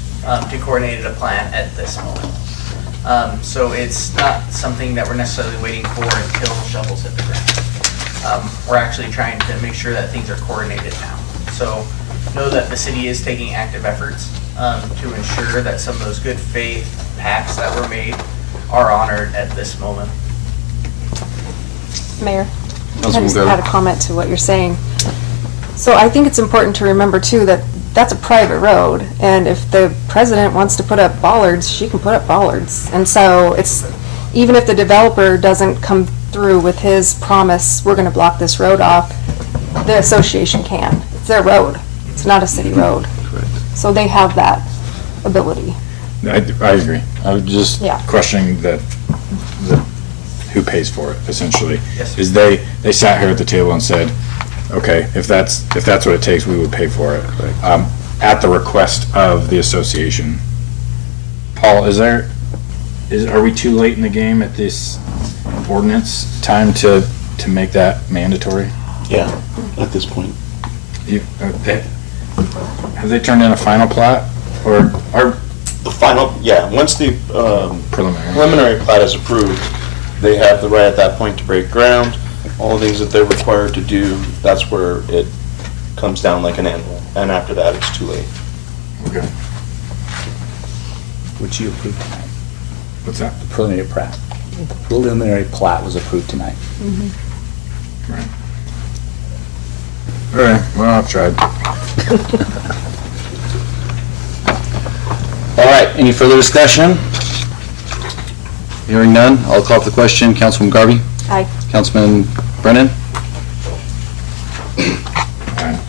to coordinate a plan at this moment. So it's not something that we're necessarily waiting for until shovels hit the ground. We're actually trying to make sure that things are coordinated now. So know that the city is taking active efforts to ensure that some of those good faith pacts that were made are honored at this moment. Mayor, I Councilwoman just Garber. had a comment to what you're saying. So I think it's important to remember too that that's a private road, and if the president wants to put up bollards, she can put up bollards. And so it's, even if the developer doesn't come through with his promise, we're gonna block this road off, the association can. It's their road. It's not a city road. Correct. So they have that ability. I agree. I was just Yeah. questioning the who pays for it, essentially. Yes. Is they sat here at the table and said, okay, if that's what it takes, we would pay for it. At the request of the association. Paul, are we too late in the game at this ordinance time to make that mandatory? Yeah, at this point. Have they turned in a final plat, or are The final, yeah, once the preliminary? preliminary plat is approved, they have the right at that point to break ground. All the things that they're required to do, that's where it comes down like an animal. And after that, it's too late. Okay. Which you approved tonight. What's that? The preliminary plat was approved tonight. Right. All right, well, I've tried. All right, any further discussion? Hearing none, I'll call for the question. Councilwoman Garvey? Aye. Councilman Brennan? Aye.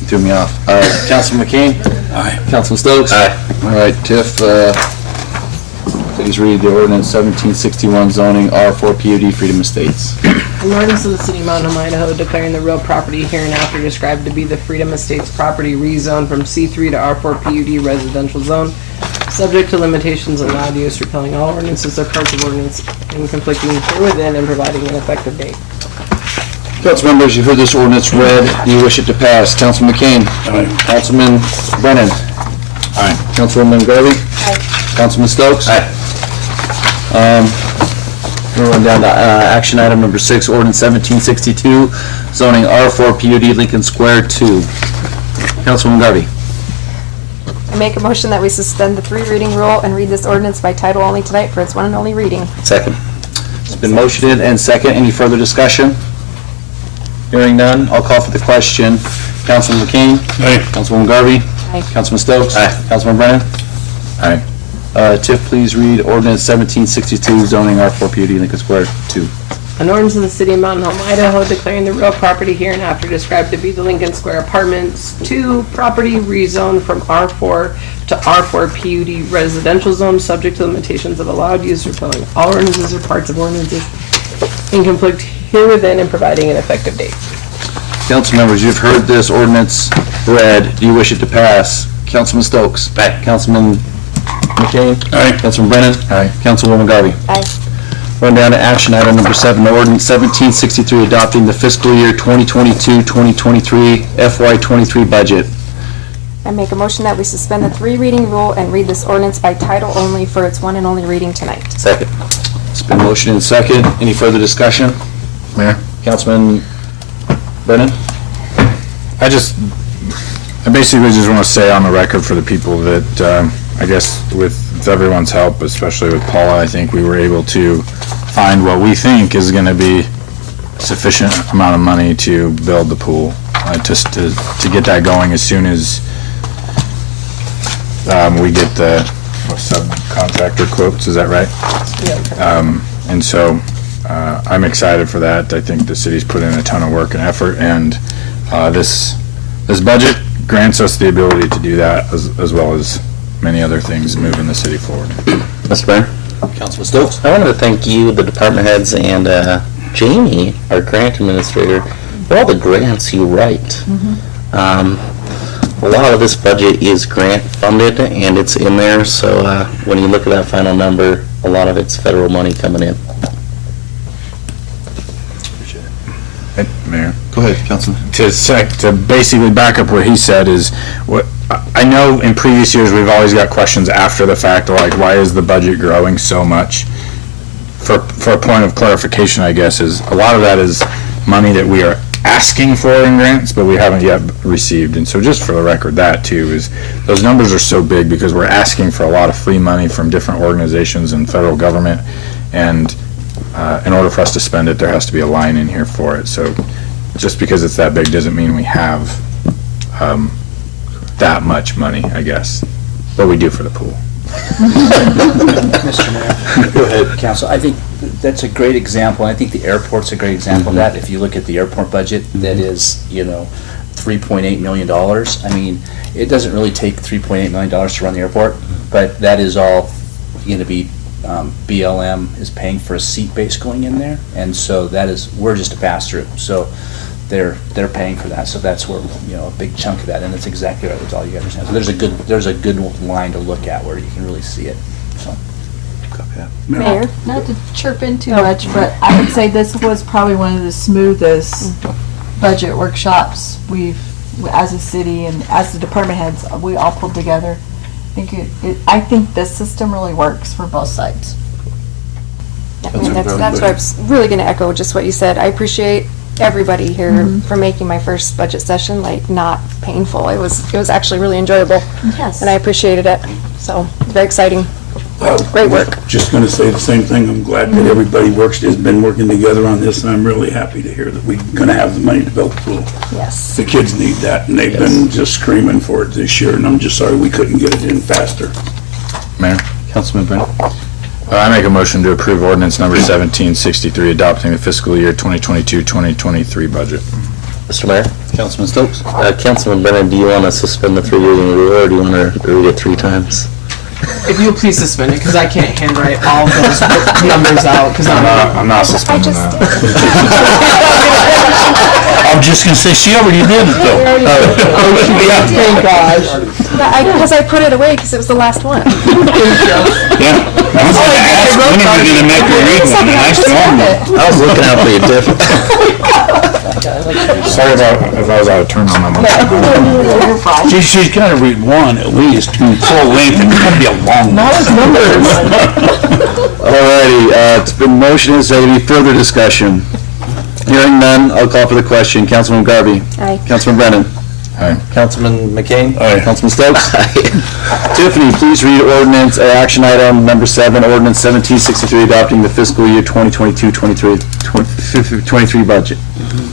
You threw me off. Councilman McCain? Aye. Councilman Stokes? Aye. All right, Tiff, please read the ordinance 1761 zoning R4 PUD Freedom Estates. An ordinance of the city of Mountain Home, Idaho, declaring the real property hereinafter described to be the Freedom Estates property rezoned from C3 to R4 PUD residential zone, subject to limitations and allowed use, repealing all ordinances or parts of ordinance and conflicting herewithin and providing an effective date. Council members, you've heard this ordinance read. Do you wish it to pass? Councilman McCain? Aye. Councilman Brennan? Aye. Councilwoman Garvey? Aye. Councilman Stokes? Aye. We'll run down to action item number 6, ordinance 1762, zoning R4 PUD Lincoln Square 2. Councilwoman Garvey. I make a motion that we suspend the 3 reading rule and read this ordinance by title only tonight for its one and only reading. Second. It's been motioned and second. Any further discussion? Hearing none, I'll call for the question. Councilman McCain? Aye. Councilwoman Garvey? Aye. Councilman Stokes? Aye. Councilman Brennan? Aye. Tiff, please read ordinance 1762, zoning R4 PUD Lincoln Square 2. An ordinance of the city of Mountain Home, Idaho, declaring the real property hereinafter described to be the Lincoln Square Apartments 2 property rezoned from R4 to R4 PUD residential zone, subject to limitations of allowed use, repealing all ordinances or parts of ordinances in conflict herewithin and providing an effective date. Council members, you've heard this ordinance read. Do you wish it to pass? Councilman Stokes? Aye. Councilman McCain? Aye. Councilman Brennan? Aye. Councilwoman Garvey? Aye. Run down to action item number 7, ordinance 1763, adopting the fiscal year 2022-2023 FY23 budget. I make a motion that we suspend the 3 reading rule and read this ordinance by title only for its one and only reading tonight. Second. It's been motion and second. Any further discussion? Mayor? Councilman Brennan? I basically just want to say on the record for the people that, I guess with everyone's help, especially with Paula, I think we were able to find what we think is going to be sufficient amount of money to build the pool, just to get that going as soon as we get the subcontractor quotes, is that right? And so I'm excited for that. I think the city's put in a ton of work and effort, and this budget grants us the ability to do that, as well as many other things moving the city forward. Mr. Mayor? Councilman Stokes? I wanted to thank you, the department heads, and Jamie, our grant administrator, for all the grants you write. A lot of this budget is grant funded, and it's in there, so when you look at that final number, a lot of it's federal money coming in. Hey, Mayor? Go ahead, Councilman. To basically back up what he said is, what I know in previous years we've always got questions after the fact, like why is the budget growing so much? For a point of clarification, I guess, is a lot of that is money that we are asking for in grants, but we haven't yet received. And so just for the record, that too is, those numbers are so big because we're asking for a lot of free money from different organizations and federal government, and in order for us to spend it, there has to be a line in here for it. So just because it's that big doesn't mean we have that much money, I guess, but we do for the pool. Mr. Mayor. Go ahead. Council, I think that's a great example. I think the airport's a great example of that. If you look at the airport budget, that is, $3.8 million. I mean, it doesn't really take $3.8 million to run the airport, but that is all going to be, BLM is paying for a seat base going in there, and so we're just a pass-through. So they're paying for that, so that's where, a big chunk of that, and that's exactly right, that's all you understand. So there's a good line to look at where you can really see it, so. Mayor? Not to chirp in too much, but I would say this was probably one of the smoothest budget workshops we've, as a city and as the department heads, we all pulled together. I think this system really works for both sides. Yeah, I mean, that's what I was really going to echo, just what you said. I appreciate everybody here for making my first budget session not painful. It was actually really enjoyable. Yes. And I appreciated it. So very exciting. Great work. Just going to say the same thing. I'm glad that everybody has been working together on this, and I'm really happy to hear that we're going to have the money to build the pool. Yes. The kids need that, and they've been just screaming for it this year, and I'm just sorry we couldn't get it in faster. Mayor? Councilman Brennan? I make a motion to approve ordinance number 1763, adopting the fiscal year 2022-2023 budget. Mr. Mayor? Councilman Stokes? Councilman Brennan, do you want to suspend the 3 reading rule, or do you want to read it 3 times? If you'll please suspend it, because I can't handwrite all those numbers out, because I'm not suspending that. I'm just going to say, she already did it, though. Thank gosh. Because I put it away because it was the last one. Yeah. I was going to ask, when are we going to make her read one? And I stormed it. I was looking out for you, Tiff. Sorry about if I was out of turn on that one. She's got to read one at least, full length, and it's going to be a long one. Not as numbers. Alrighty, it's been motioned, is there any further discussion? Hearing none, I'll call for the question. Councilman Garvey? Aye. Councilman Brennan? Aye. Councilman McCain? Aye. Councilman Stokes? Tiffany, please read ordinance, action item number 7, ordinance 1763, adopting the fiscal year 2022-23 budget.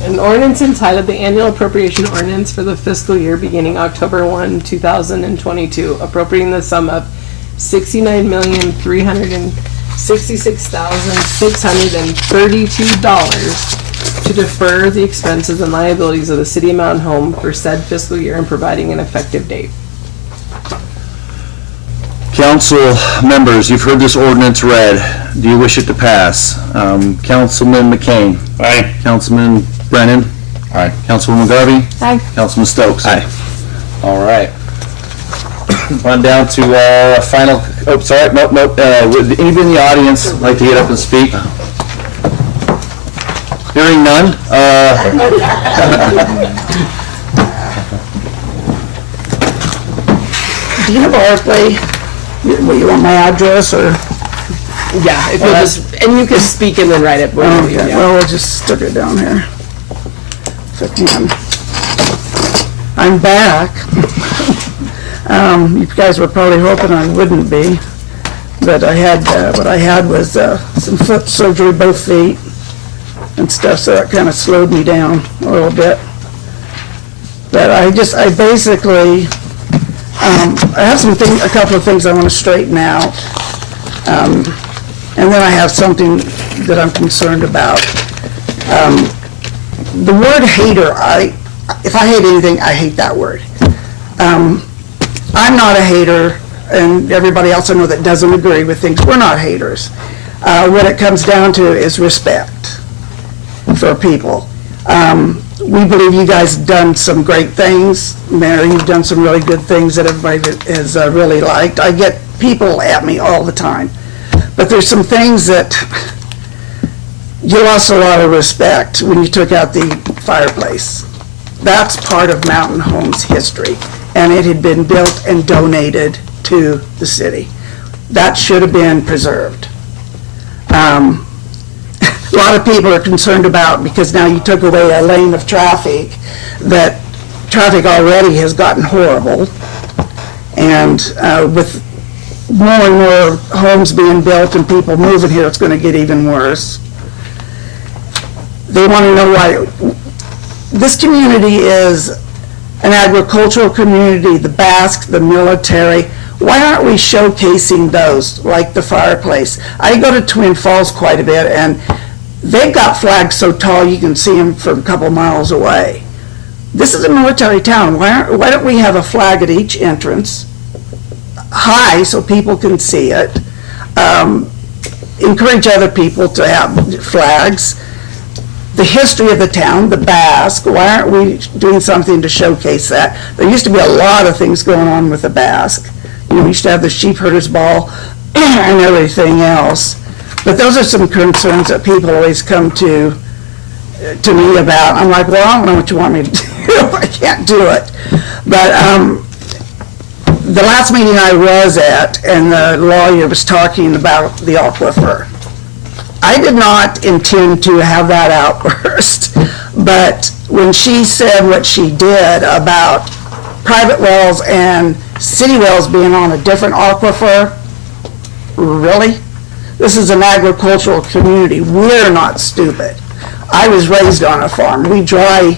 An ordinance entitled the Annual Appropriation Ordinance for the fiscal year beginning October 1, 2022, appropriating the sum of $69,366,632 to defer the expenses and liabilities of the City of Mountain Home for said fiscal year and providing an effective date. Council members, you've heard this ordinance read. Do you wish it to pass? Councilman McCain? Aye. Councilman Brennan? Aye. Councilwoman Garvey? Aye. Councilman Stokes? Aye. All right. On down to final, oh, sorry, nope. Would anybody in the audience like to get up and speak? Hearing none. Do you have Barclay? Will you want my address or? Yeah, if you'll just, and you can speak and then write it. Okay, well, we'll just stick it down here. If I can. I'm back. You guys were probably hoping I wouldn't be, but I had, what I had was some foot surgery, both feet and stuff, so that kind of slowed me down a little bit. But I basically, I have a couple of things I want to straighten out. And then I have something that I'm concerned about. The word hater, if I hate anything, I hate that word. I'm not a hater, and everybody else I know that doesn't agree with things, we're not haters. What it comes down to is respect for people. We believe you guys have done some great things. Mayor, you've done some really good things that everybody has really liked. I get people at me all the time. But there's some things that you lost a lot of respect when you took out the fireplace. That's part of Mountain Homes history, and it had been built and donated to the city. That should have been preserved. A lot of people are concerned about, because now you took away a lane of traffic, that traffic already has gotten horrible. And with more and more homes being built and people moving here, it's going to get even worse. They want to know why. This community is an agricultural community, the Basque, the military. Why aren't we showcasing those, like the fireplace? I go to Twin Falls quite a bit, and they've got flags so tall you can see them from a couple miles away. This is a military town. Why don't we have a flag at each entrance, high so people can see it? Encourage other people to have flags. The history of the town, the Basque, why aren't we doing something to showcase that? There used to be a lot of things going on with the Basque. You know, we used to have the sheep herders ball and everything else. But those are some concerns that people always come to me about. I'm like, well, I don't know what you want me to do. I can't do it. But the last meeting I was at, and the lawyer was talking about the aquifer. I did not intend to have that outburst, but when she said what she did about private wells and city wells being on a different aquifer, really? This is an agricultural community. We're not stupid. I was raised on a farm. We dry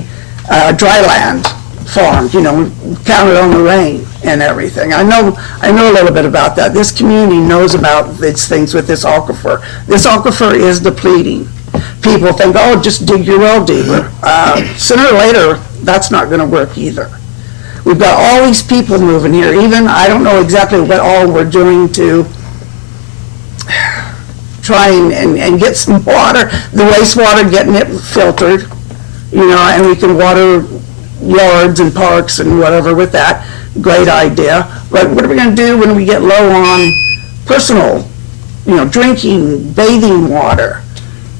land farmed, you know, we counted on the rain and everything. I know a little bit about that. This community knows about these things with this aquifer. This aquifer is depleting. People think, oh, just dig your well deeper. Sooner or later, that's not going to work either. We've got all these people moving here. Even, I don't know exactly what all we're doing to try and get some water, the wastewater, getting it filtered, you know, and we can water yards and parks and whatever with that. Great idea. But what are we going to do when we get low on personal, you know, drinking, bathing water?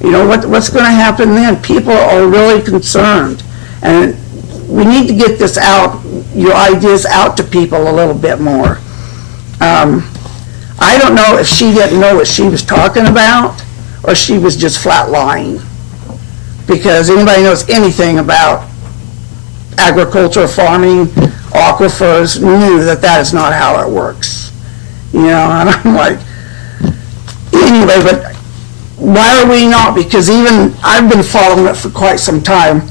You know, what's going to happen then? People are really concerned. And we need to get this out, your ideas out to people a little bit more. I don't know if she didn't know what she was talking about or she was just flat lying. Because anybody knows anything about agriculture, farming, aquifers, knew that that is not how it works. You know, and I'm like, anyway, but why are we not? Because even, I've been following it for quite some time.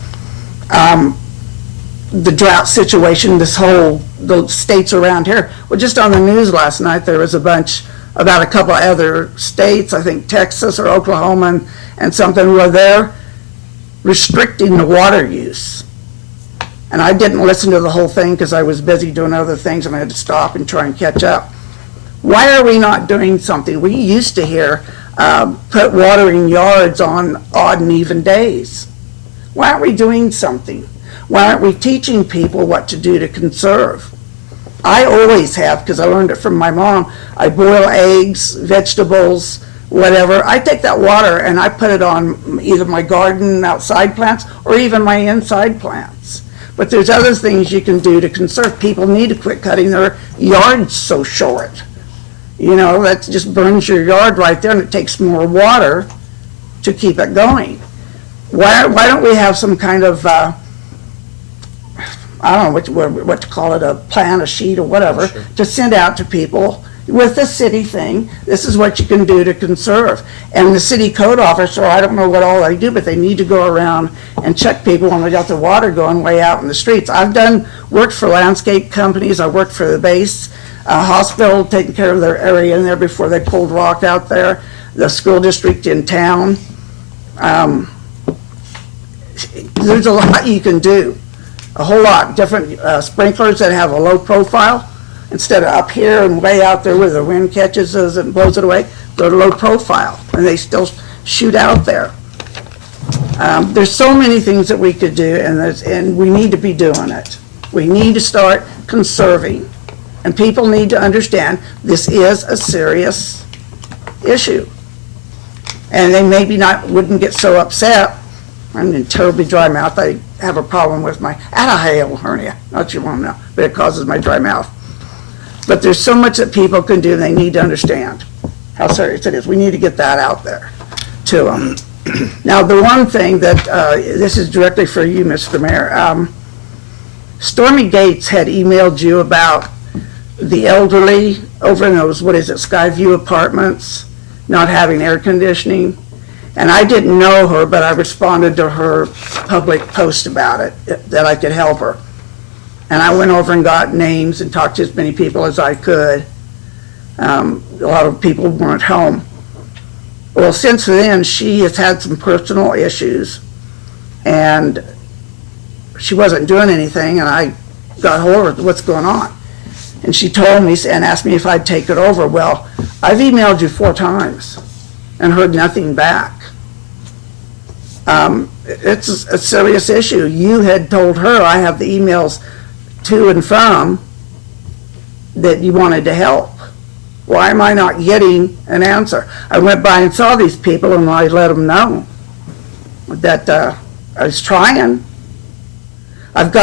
The drought situation, the states around here. Well, just on the news last night, there was a bunch about a couple other states, I think Texas or Oklahoma and something, where they're restricting the water use. And I didn't listen to the whole thing because I was busy doing other things and I had to stop and try and catch up. Why are we not doing something? We used to hear put watering yards on odd and even days. Why aren't we doing something? Why aren't we teaching people what to do to conserve? I always have, because I learned it from my mom. I boil eggs, vegetables, whatever. I take that water and I put it on either my garden outside plants or even my inside plants. But there's other things you can do to conserve. People need to quit cutting their yards so short. You know, that just burns your yard right there, and it takes more water to keep it going. Why don't we have some kind of, I don't know what to call it, a plan, a sheet or whatever, to send out to people with the city thing. This is what you can do to conserve. And the city code officer, I don't know what all they do, but they need to go around and check people when they got the water going way out in the streets. I've worked for landscape companies. I worked for the base hospital, taking care of their area in there before they pulled rock out there, the school district in town. There's a lot you can do, a whole lot. Different sprinklers that have a low profile. Instead of up here and way out there where the wind catches us and blows it away, they're low profile, and they still shoot out there. There's so many things that we could do, and we need to be doing it. We need to start conserving, and people need to understand this is a serious issue. And they maybe wouldn't get so upset. I'm in terribly dry mouth. I have a problem with I had a hiatal hernia, not you want to know, but it causes my dry mouth. But there's so much that people can do, and they need to understand how serious it is. We need to get that out there to them. Now, the one thing that, this is directly for you, Mr. Mayor. Stormy Gates had emailed you about the elderly over in those, Skyview Apartments, not having air conditioning. And I didn't know her, but I responded to her public post about it, that I could help her. And I went over and got names and talked to as many people as I could. A lot of people weren't home. Well, since then, she has had some personal issues, and she wasn't doing anything, and I got hold of what's going on. And she told me and asked me if I'd take it over. Well, I've emailed you 4 times and heard nothing back. It's a serious issue. You had told her, I have the emails to and from, that you wanted to help. Why am I not getting an answer? I went by and saw these people, and I let them know that I was trying. There's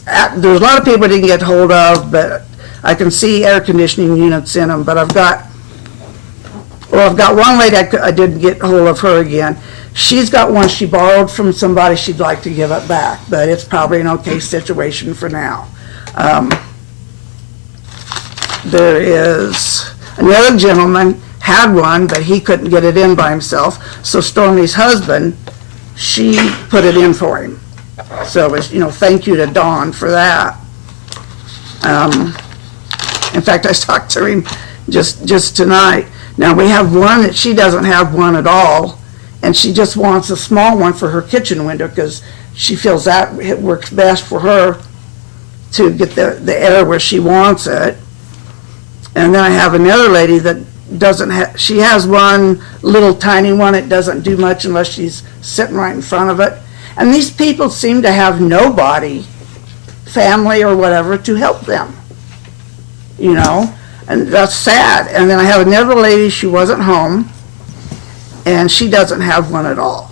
a lot of people I didn't get hold of, but I can see air conditioning units in them. But I've got one lady I didn't get hold of her again. She's got one she borrowed from somebody. She'd like to give it back, but it's probably an okay situation for now. There is another gentleman had one, but he couldn't get it in by himself. So Stormy's husband, she put it in for him. So it's, thank you to Dawn for that. In fact, I talked to him just tonight. Now we have one that she doesn't have one at all. And she just wants a small one for her kitchen window because she feels that it works best for her to get the air where she wants it. And then I have another lady that doesn't have, she has one little tiny one. It doesn't do much unless she's sitting right in front of it. And these people seem to have nobody, family or whatever, to help them. And that's sad. And then I have another lady, she wasn't home, and she doesn't have one at all.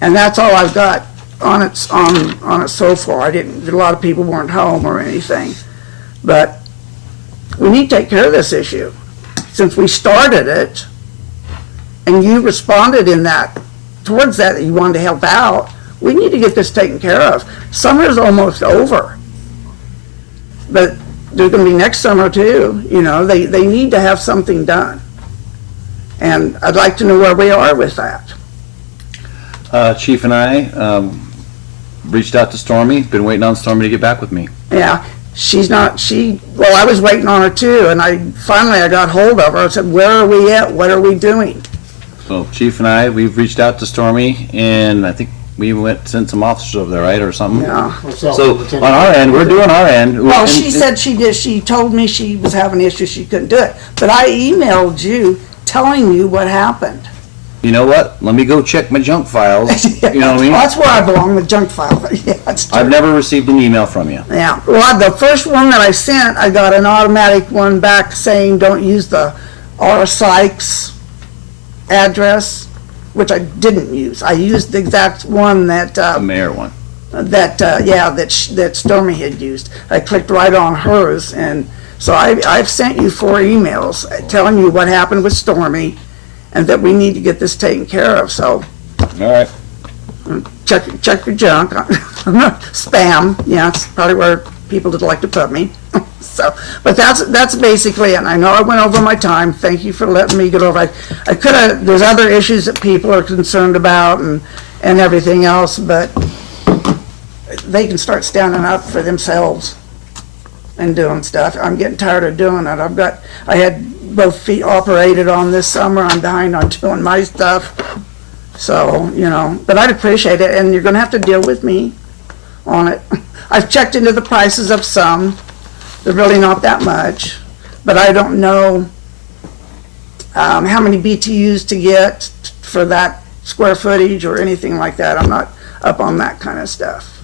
And that's all I've got on it so far. A lot of people weren't home or anything. But we need to take care of this issue. Since we started it, and you responded towards that you wanted to help out, we need to get this taken care of. Summer's almost over. But there's going to be next summer too. They need to have something done. And I'd like to know where we are with that. Chief and I reached out to Stormy, been waiting on Stormy to get back with me. Yeah, I was waiting on her too, and finally I got hold of her. I said, where are we at? What are we doing? So Chief and I, we've reached out to Stormy, and I think we sent some officers over there, right, or something? Yeah. So on our end, we're doing our end. Well, she said she did. She told me she was having issues, she couldn't do it. But I emailed you telling you what happened. you know what? Let me go check my junk files. You know what I mean? That's where I belong, the junk file. Yeah, that's true. I've never received an email from you. Yeah, well, the first one that I sent, I got an automatic one back saying don't use the R. Sykes address, which I didn't use. I used the exact one that, The mayor one. that Stormy had used. I clicked right on hers, and so I've sent you 4 emails telling you what happened with Stormy, and that we need to get this taken care of, so All right. check your junk. Spam, yeah, it's probably where people would like to put me. So, but that's basically it. And I know I went over my time. Thank you for letting me get over. I could have, there's other issues that people are concerned about and everything else, but they can start standing up for themselves and doing stuff. I'm getting tired of doing it. I had both feet operated on this summer. I'm behind on doing my stuff. So, but I'd appreciate it, and you're gonna have to deal with me on it. I've checked into the prices of some. They're really not that much, but I don't know how many BTUs to get for that square footage or anything like that. I'm not up on that kind of stuff.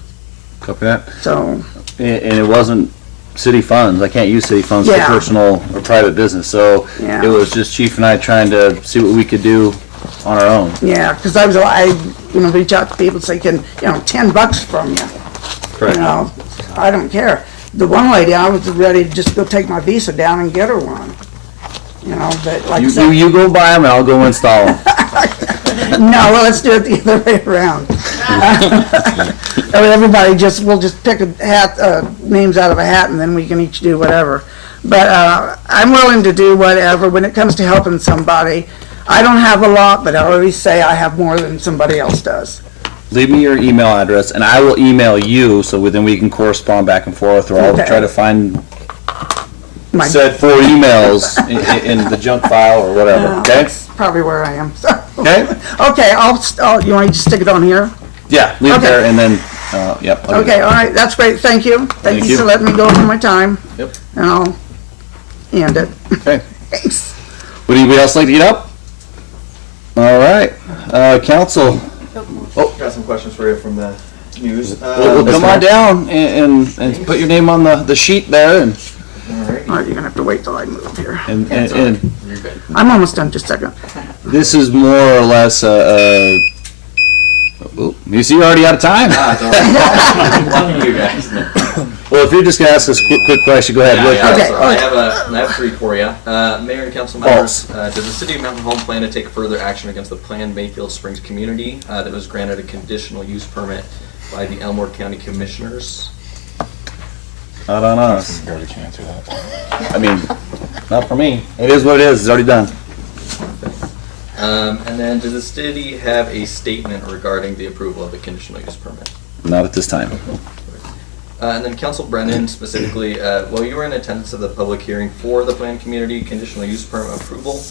Copy that. So, And it wasn't city funds. I can't use city funds for Yeah. personal or private business. So Yeah. it was just Chief and I trying to see what we could do on our own. yeah, because I reach out to people and say, $10 from you. Correct. I don't care. The one lady, I was ready to just go take my Visa down and get her one. But like I said, You go buy them and I'll go install them. no, well, let's do it the other way around. We'll just pick a hat, names out of a hat, and then we can each do whatever. But I'm willing to do whatever when it comes to helping somebody. I don't have a lot, but I always say I have more than somebody else does. Leave me your email address and I will email you so then we can correspond back and forth, or I'll Okay. try to find My- said 4 emails in the junk file or whatever, okay? That's probably where I am. Okay? Okay, you want me to stick it on here? Yeah, leave it Okay. there and then, yep. I'll do Okay, that. all right, that's great, thank you. Thank you you. for letting me go over my time. Yep. And I'll end it. Okay. Thanks. Would anybody else like to get up? All right, council, Got some questions for you from the news. well, come on down and put your name on the sheet there and All right, you're gonna have to wait till I move here. and I'm almost done, just a second. this is more or less you see you're already out of time. Lucky you guys. Well, if you're just gonna ask us quick question, go ahead. Okay. So I have 3 for you. Mayor and council members, does the city of Mountain Home plan to take further action against the planned Mayfield Springs community that was granted a conditional use permit by the Elmore County Commissioners? Not on us. Barely can answer that. I mean, not for me. It is what it is. It's already done. And then does the city have a statement regarding the approval of a conditional use permit? Not at this time. And then Council Brennan specifically, while you were in attendance of the public hearing for the planned community conditional use permit approval,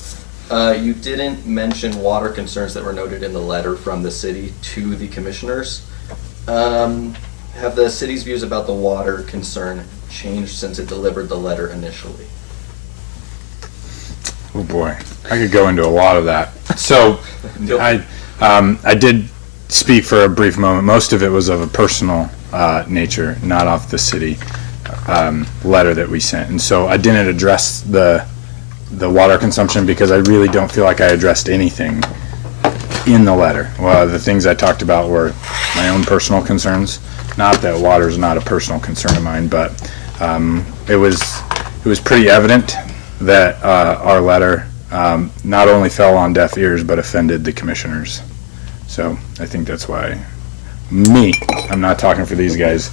you didn't mention water concerns that were noted in the letter from the city to the commissioners. Have the city's views about the water concern changed since it delivered the letter initially? Oh boy, I could go into a lot of that. So, I did speak for a brief moment. Most of it was of a personal nature, not off the city letter that we sent. And so I didn't address the water consumption because I really don't feel like I addressed anything in the letter. Well, the things I talked about were my own personal concerns. Not that water is not a personal concern of mine, but it was pretty evident that our letter not only fell on deaf ears but offended the commissioners. So I think that's why I'm not talking for these guys,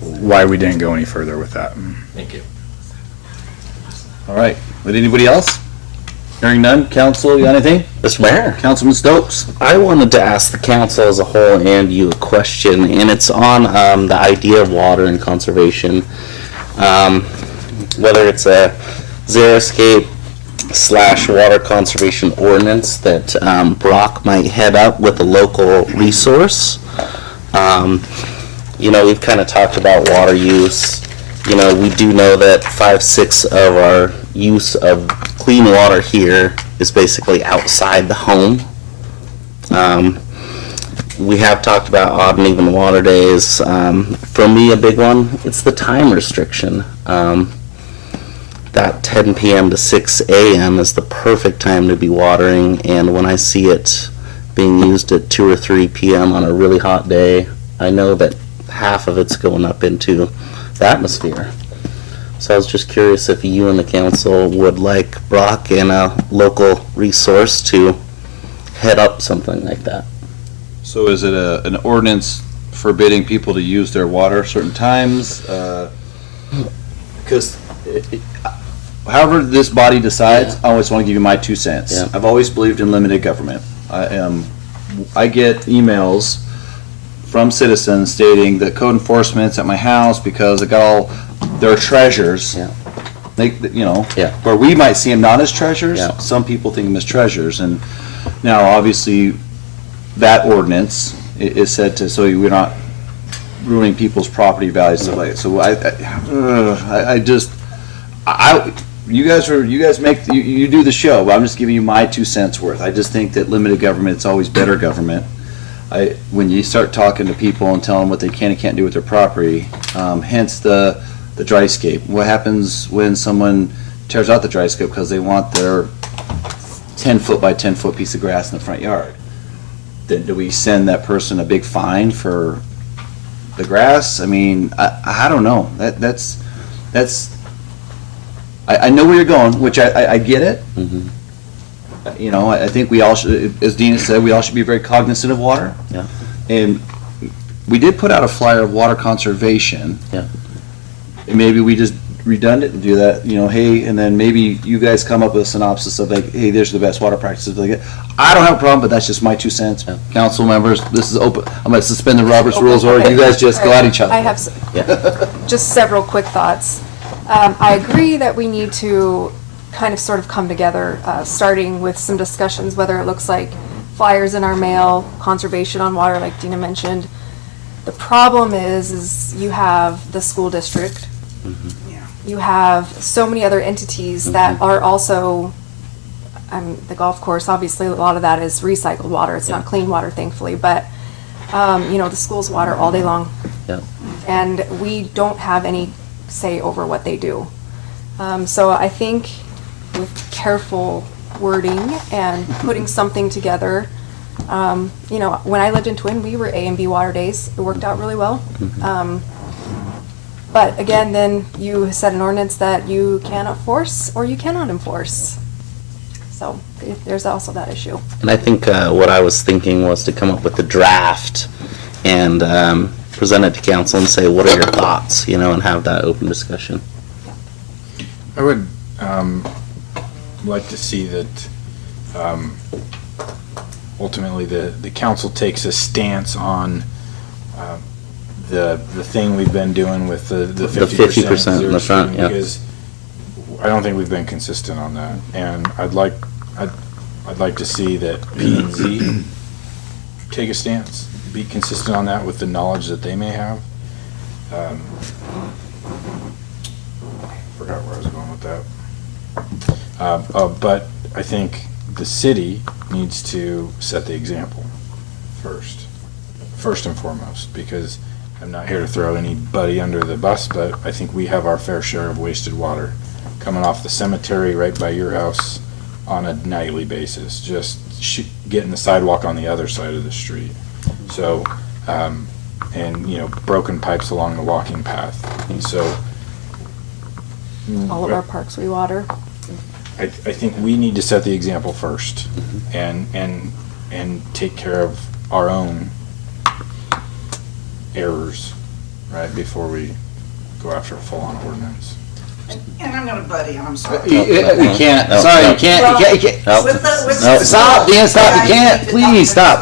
why we didn't go any further with that. Thank you. All right. Would anybody else? Hearing none. Council, you got anything? Mr. Mayor, Councilman Stokes? I wanted to ask the council as a whole and you a question, and it's on the idea of water and conservation. Whether it's a xeriscape / water conservation ordinance that Brock might head up with a local resource. We've kind of talked about water use. We do know that 5/6 of our use of clean water here is basically outside the home. We have talked about odd and even water days. For me, a big one, it's the time restriction. That 10 p.m. to 6 a.m. is the perfect time to be watering, and when I see it being used at 2 or 3 p.m. on a really hot day, I know that half of it's going up into the atmosphere. So I was just curious if you and the council would like Brock and a local resource to head up something like that. So is it an ordinance forbidding people to use their water certain times? Because however this body decides, I always want to give you my 2 cents. Yeah. I've always believed in limited government. I get emails from citizens stating that code enforcement's at my house because I got all their treasures. Yeah. They, Yeah. where we might see them not as treasures, Yeah. some people think them as treasures. And now, obviously, that ordinance is said to, so we're not ruining people's property values and stuff like that. So you guys you do the show, but I'm just giving you my 2 cents worth. I just think that limited government is always better government. When you start talking to people and telling them what they can and can't do with their property, hence the dryscape. What happens when someone tears out the dryscape because they want their 10-foot by 10-foot piece of grass in the front yard? Then do we send that person a big fine for the grass? I mean, I don't know. That's I know where you're going, which I get it. Mm-hmm. I think we all should, as Dina said, we all should be very cognizant of water. Yeah. And we did put out a flyer of water conservation. Yeah. And maybe we just redundant and do that, hey, and then maybe you guys come up with a synopsis of like, hey, there's the best water practices. I don't have a problem, but that's just my 2 cents. Yeah. Council members, this is open. I'm going to suspend the Robert's rules, or you guys just go at each other. I have just several quick thoughts. I agree that we need to kind of sort of come together, starting with some discussions, whether it looks like flyers in our mail, conservation on water, like Dina mentioned. The problem is you have the school district. You have so many other entities that are also, the golf course, obviously a lot of that is recycled water. It's not clean water, thankfully, but, the school's water all day long. Yeah. And we don't have any say over what they do. So I think with careful wording and putting something together, when I lived in Twin, we were A and B water days. It worked out really well. But again, then you set an ordinance that you can enforce or you cannot enforce. So there's also that issue. And I think what I was thinking was to come up with a draft and present it to council and say, what are your thoughts, and have that open discussion. I would like to see that ultimately the council takes a stance on the thing we've been doing with the 50% in the front, yeah. Because I don't think we've been consistent on that, and I'd like to see that P&Z take a stance, be consistent on that with the knowledge that they may have. Forgot where I was going with that. But I think the city needs to set the example first and foremost, because I'm not here to throw anybody under the bus, but I think we have our fair share of wasted water coming off the cemetery right by your house on a nightly basis, just getting the sidewalk on the other side of the street. So, and broken pipes along the walking path. And so, All of our parks we water. I think we need to set the example first, and take care of our own errors, right, before we go after a full-on ordinance. And I'm gonna butt in, I'm sorry. You can't, sorry, you can't. Stop, Dan, stop, you can't, please, stop.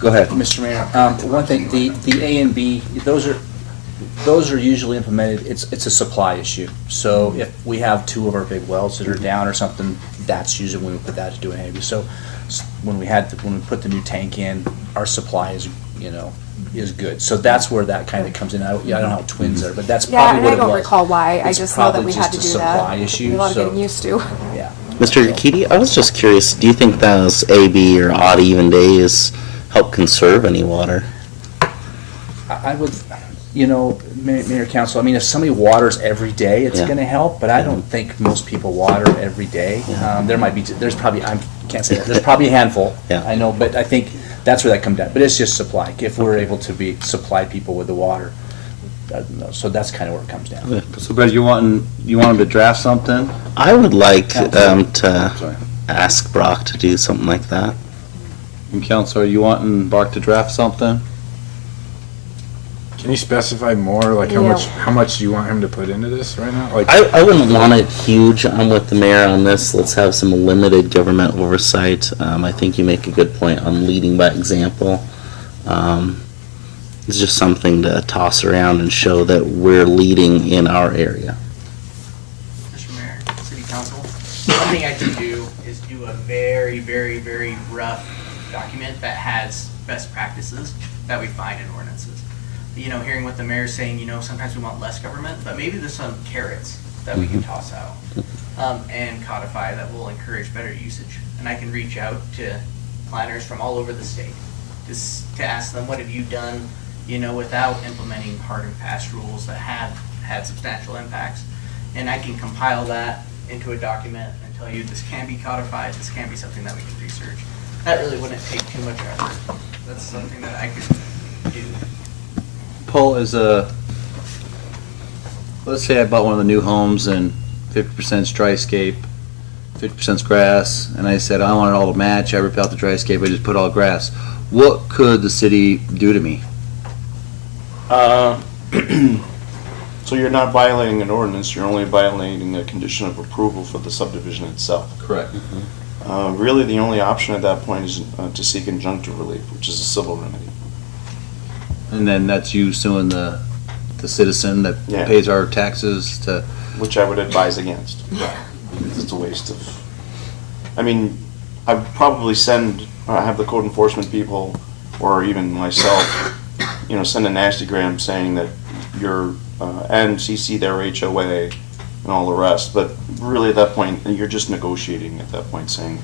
Go ahead. Mr. Mayor, one thing, the A and B, those are usually implemented, it's a supply issue. So if we have 2 of our big wells that are down or something, that's usually when we put that to do an A and B. So when we put the new tank in, our supply is good. So that's where that kind of comes in. I don't know how Twins are, but that's Yeah, probably and what I it was. don't recall why. I It's just know that probably we had to just do a that. supply issue, A lot of so- getting used to. Yeah. Mr. Yakiti, I was just curious, do you think those AB or odd even days help conserve any water? I would, Mayor, Council, I mean, if somebody waters every day, it's Yeah. gonna help, but I don't think most people water every day. There might be, there's probably, I can't say that, there's probably a handful. Yeah. I know, but I think that's where that comes down, but it's just supply, if we're able to supply people with the water. So that's kind of where it comes down. So Brett, you want him to draft something? I would like Sorry. to ask Brock to do something like that. And Counselor, you wanting Bark to draft something? Can you specify more, like how much do you want him to put into this right now? Like, I wouldn't want it huge. I'm with the mayor on this. Let's have some limited government oversight. I think you make a good point on leading by example. It's just something to toss around and show that we're leading in our area. Mr. Mayor, City Council, one thing I can do is do a very, very, very rough document that has best practices that we find in ordinances. Hearing what the mayor's saying, sometimes we want less government, but maybe there's some carrots that we can toss out and codify that will encourage better usage. And I can reach out to planners from all over the state just to ask them, what have you done, without implementing hard and fast rules that have had substantial impacts. And I can compile that into a document and tell you this can be codified, this can be something that we can research. That really wouldn't take too much effort. That's something that I could do. Paul, let's say I bought one of the new homes and 50%'s dryscape, 50%'s grass, and I said I want it all to match. I rip out the dryscape, I just put all grass. What could the city do to me? So you're not violating an ordinance, you're only violating a condition of approval for the subdivision itself. Correct. Really, the only option at that point is to seek injunctive relief, which is a civil remedy. And then that's you suing the citizen that Yeah. pays our taxes to. Which I would advise against. Because it's a waste of, I mean, I would probably have the code enforcement people, or even myself, send a nastygram saying that you're, and CC their HOA and all the rest, but really at that point, you're just negotiating at that point, saying,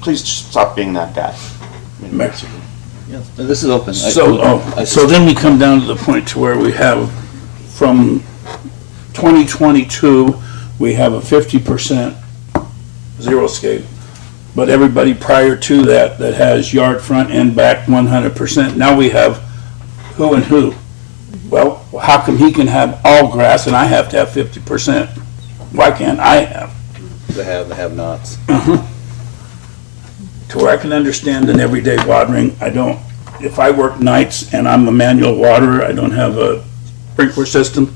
please just stop being that guy. I mean, basically. Yeah, this is open. So then we come down to the point to where we have, from 2022, we have a 50% zero-scape. But everybody prior to that has yard front and back 100%. Now we have who and who. Well, how come he can have all grass and I have to have 50%? Why can't I have? The have-nots. To where I can understand an everyday watering, if I work nights and I'm a manual waterer, I don't have a sprinkler system,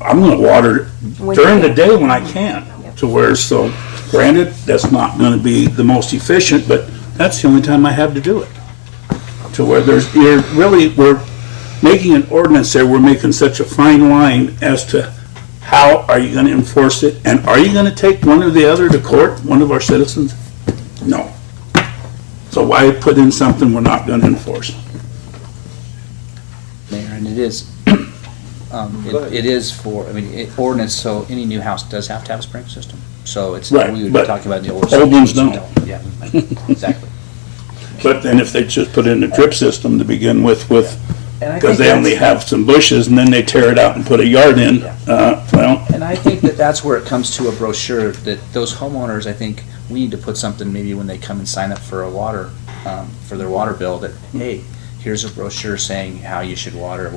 I'm gonna water during the day when I can. To where, so granted, that's not gonna be the most efficient, but that's the only time I have to do it. To where we're making an ordinance there, we're making such a fine line as to how are you gonna enforce it? And are you gonna take one or the other to court, one of our citizens? No. So why put in something we're not gonna enforce? Mayor, and it is, it is for, ordinance, so any new house does have to have a sprinkler system. So it's, Right, we were but talking about the old. old ones don't. Yeah, exactly. But then if they just put in a drip system to begin with, And I because think they only have some bushes and then they tear it out and put a yard in, well, And I think that's where it comes to a brochure, that those homeowners, I think, we need to put something maybe when they come and sign up for a water, for their water bill, that, hey, here's a brochure saying how you should water,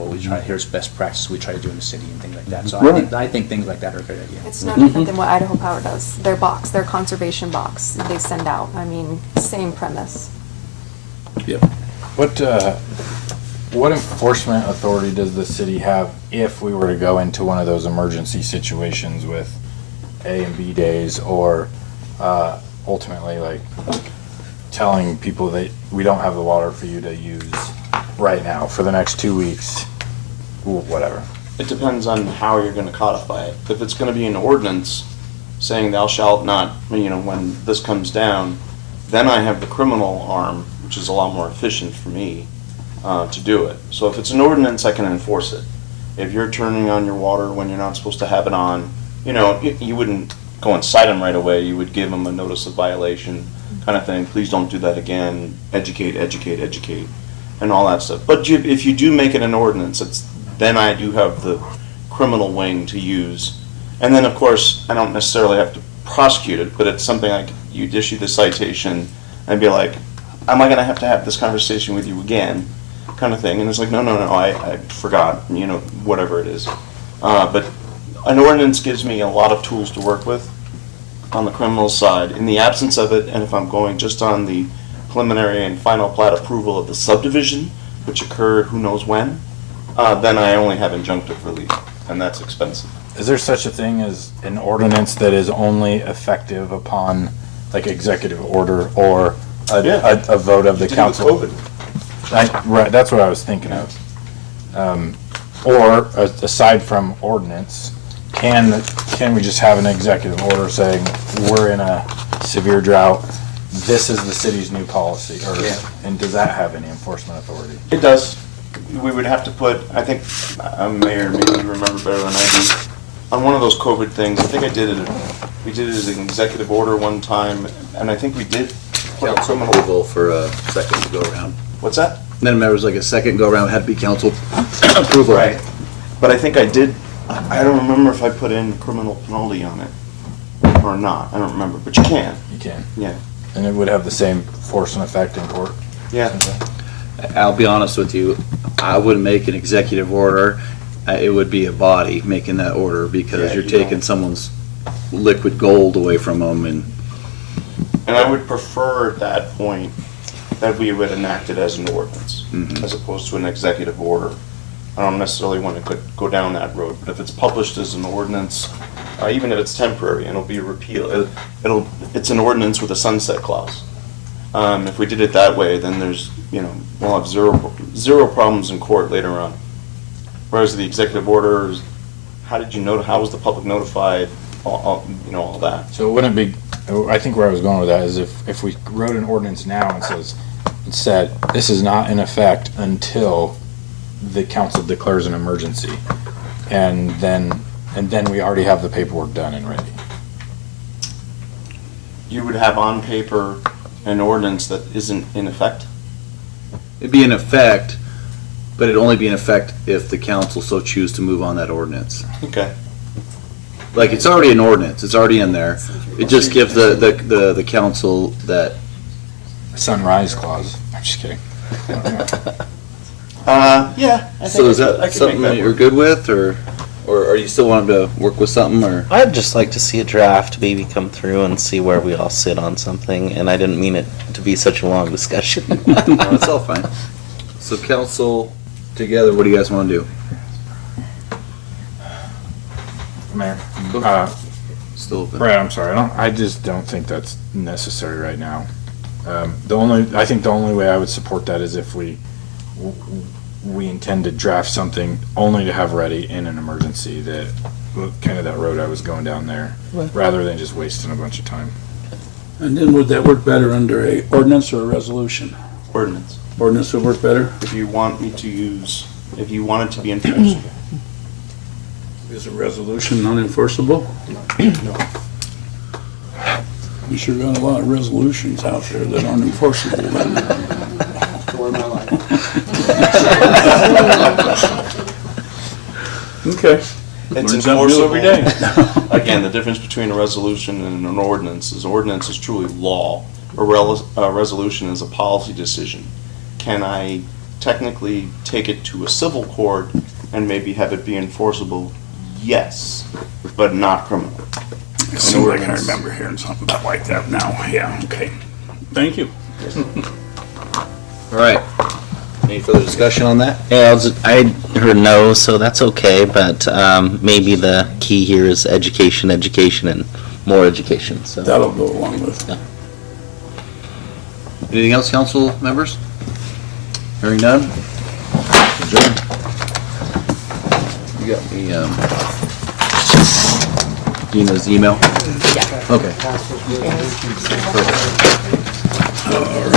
here's best practices we try to do in the city and things like that. So I think things like that are a good idea. It's no different than what Idaho Power does. Their conservation box they send out. Same premise. what enforcement authority does the city have if we were to go into one of those emergency situations with A and B days, or ultimately like telling people that we don't have the water for you to use right now for the next 2 weeks, whatever? It depends on how you're gonna codify it. If it's gonna be an ordinance saying thou shalt not, when this comes down, then I have the criminal arm, which is a lot more efficient for me to do it. So if it's an ordinance, I can enforce it. If you're turning on your water when you're not supposed to have it on, you wouldn't go and cite them right away. You would give them a notice of violation kind of thing. Please don't do that again. Educate, educate, educate, and all that stuff. But if you do make it an ordinance, then I do have the criminal wing to use. And then, of course, I don't necessarily have to prosecute it, but it's something like you'd issue the citation and be like, am I going to have this conversation with you again, kind of thing. And it's like, no, I forgot, whatever it is. But an ordinance gives me a lot of tools to work with on the criminal side. In the absence of it, and if I'm going just on the preliminary and final plat approval of the subdivision, which occurred who knows when, then I only have injunctive relief, and that's expensive. Is there such a thing as an ordinance that is only effective upon, like, executive order or a vote of the council? Right, that's what I was thinking of. Or, aside from ordinance, can we just have an executive order saying, we're in a severe drought, this is the city's new policy, and does that have any enforcement authority? It does. We would have to put, I think, Mayor, maybe you remember better than I do, on one of those COVID things, I think we did it as an executive order one time, and I think we did put a criminal. Approval for a second go around. What's that? Then there was like a second go around, had to be council approval. Right. But I think I did, I don't remember if I put in criminal penalty on it or not. I don't remember, but you can. You can. Yeah. And it would have the same force and effect in court? Yeah. I'll be honest with you, I wouldn't make an executive order. It would be a body making that order because you're taking someone's liquid gold away from them and I would prefer at that point that we would enact it as an ordinance as opposed to an executive order. I don't necessarily want to go down that road, but if it's published as an ordinance, even if it's temporary and it'll be repealed, it's an ordinance with a sunset clause. If we did it that way, then we'll have zero problems in court later on. Whereas the executive orders, how was the public notified, all that. So it wouldn't be, I think where I was going with that is if we wrote an ordinance now and said, this is not in effect until the council declares an emergency, and then we already have the paperwork done and ready. You would have on paper an ordinance that isn't in effect? it'd be in effect, but it'd only be in effect if the council so choose to move on that ordinance. Okay. Like, it's already an ordinance, it's already in there. It just gives the council that. Sunrise clause. I'm just kidding. Yeah. So is that something that you're good with, or are you still wanting to work with something, or? I'd just like to see a draft maybe come through and see where we all sit on something, and I didn't mean it to be such a long discussion. No, it's all fine. So council, together, what do you guys want to do? Mayor, Still open. Brad, I'm sorry. I just don't think that's necessary right now. I think the only way I would support that is if we intend to draft something only to have ready in an emergency, that kind of that road I was going down there, rather than just wasting a bunch of time. And then would that work better under a ordinance or a resolution? Ordinance. Ordinance would work better? If you want it to be enforceable. Is a resolution non-enforceable? No. We sure got a lot of resolutions out there that aren't enforceable. Story of my life. Okay. It's Learn something new every day. Again, the difference between a resolution and an ordinance is truly law. A resolution is a policy decision. Can I technically take it to a civil court and maybe have it be enforceable? Yes, but not criminal. It seems like I remember hearing something about like that now. Yeah, okay. Thank you. All right. Any further discussion on that? Yeah, I heard no, so that's okay, but maybe the key here is education, and more education, so. That'll go along with. Yeah. Anything else, council members? Hearing none? Adjourn. You got me, Dina's email? Yeah. Okay. Yes. Perfect. All right.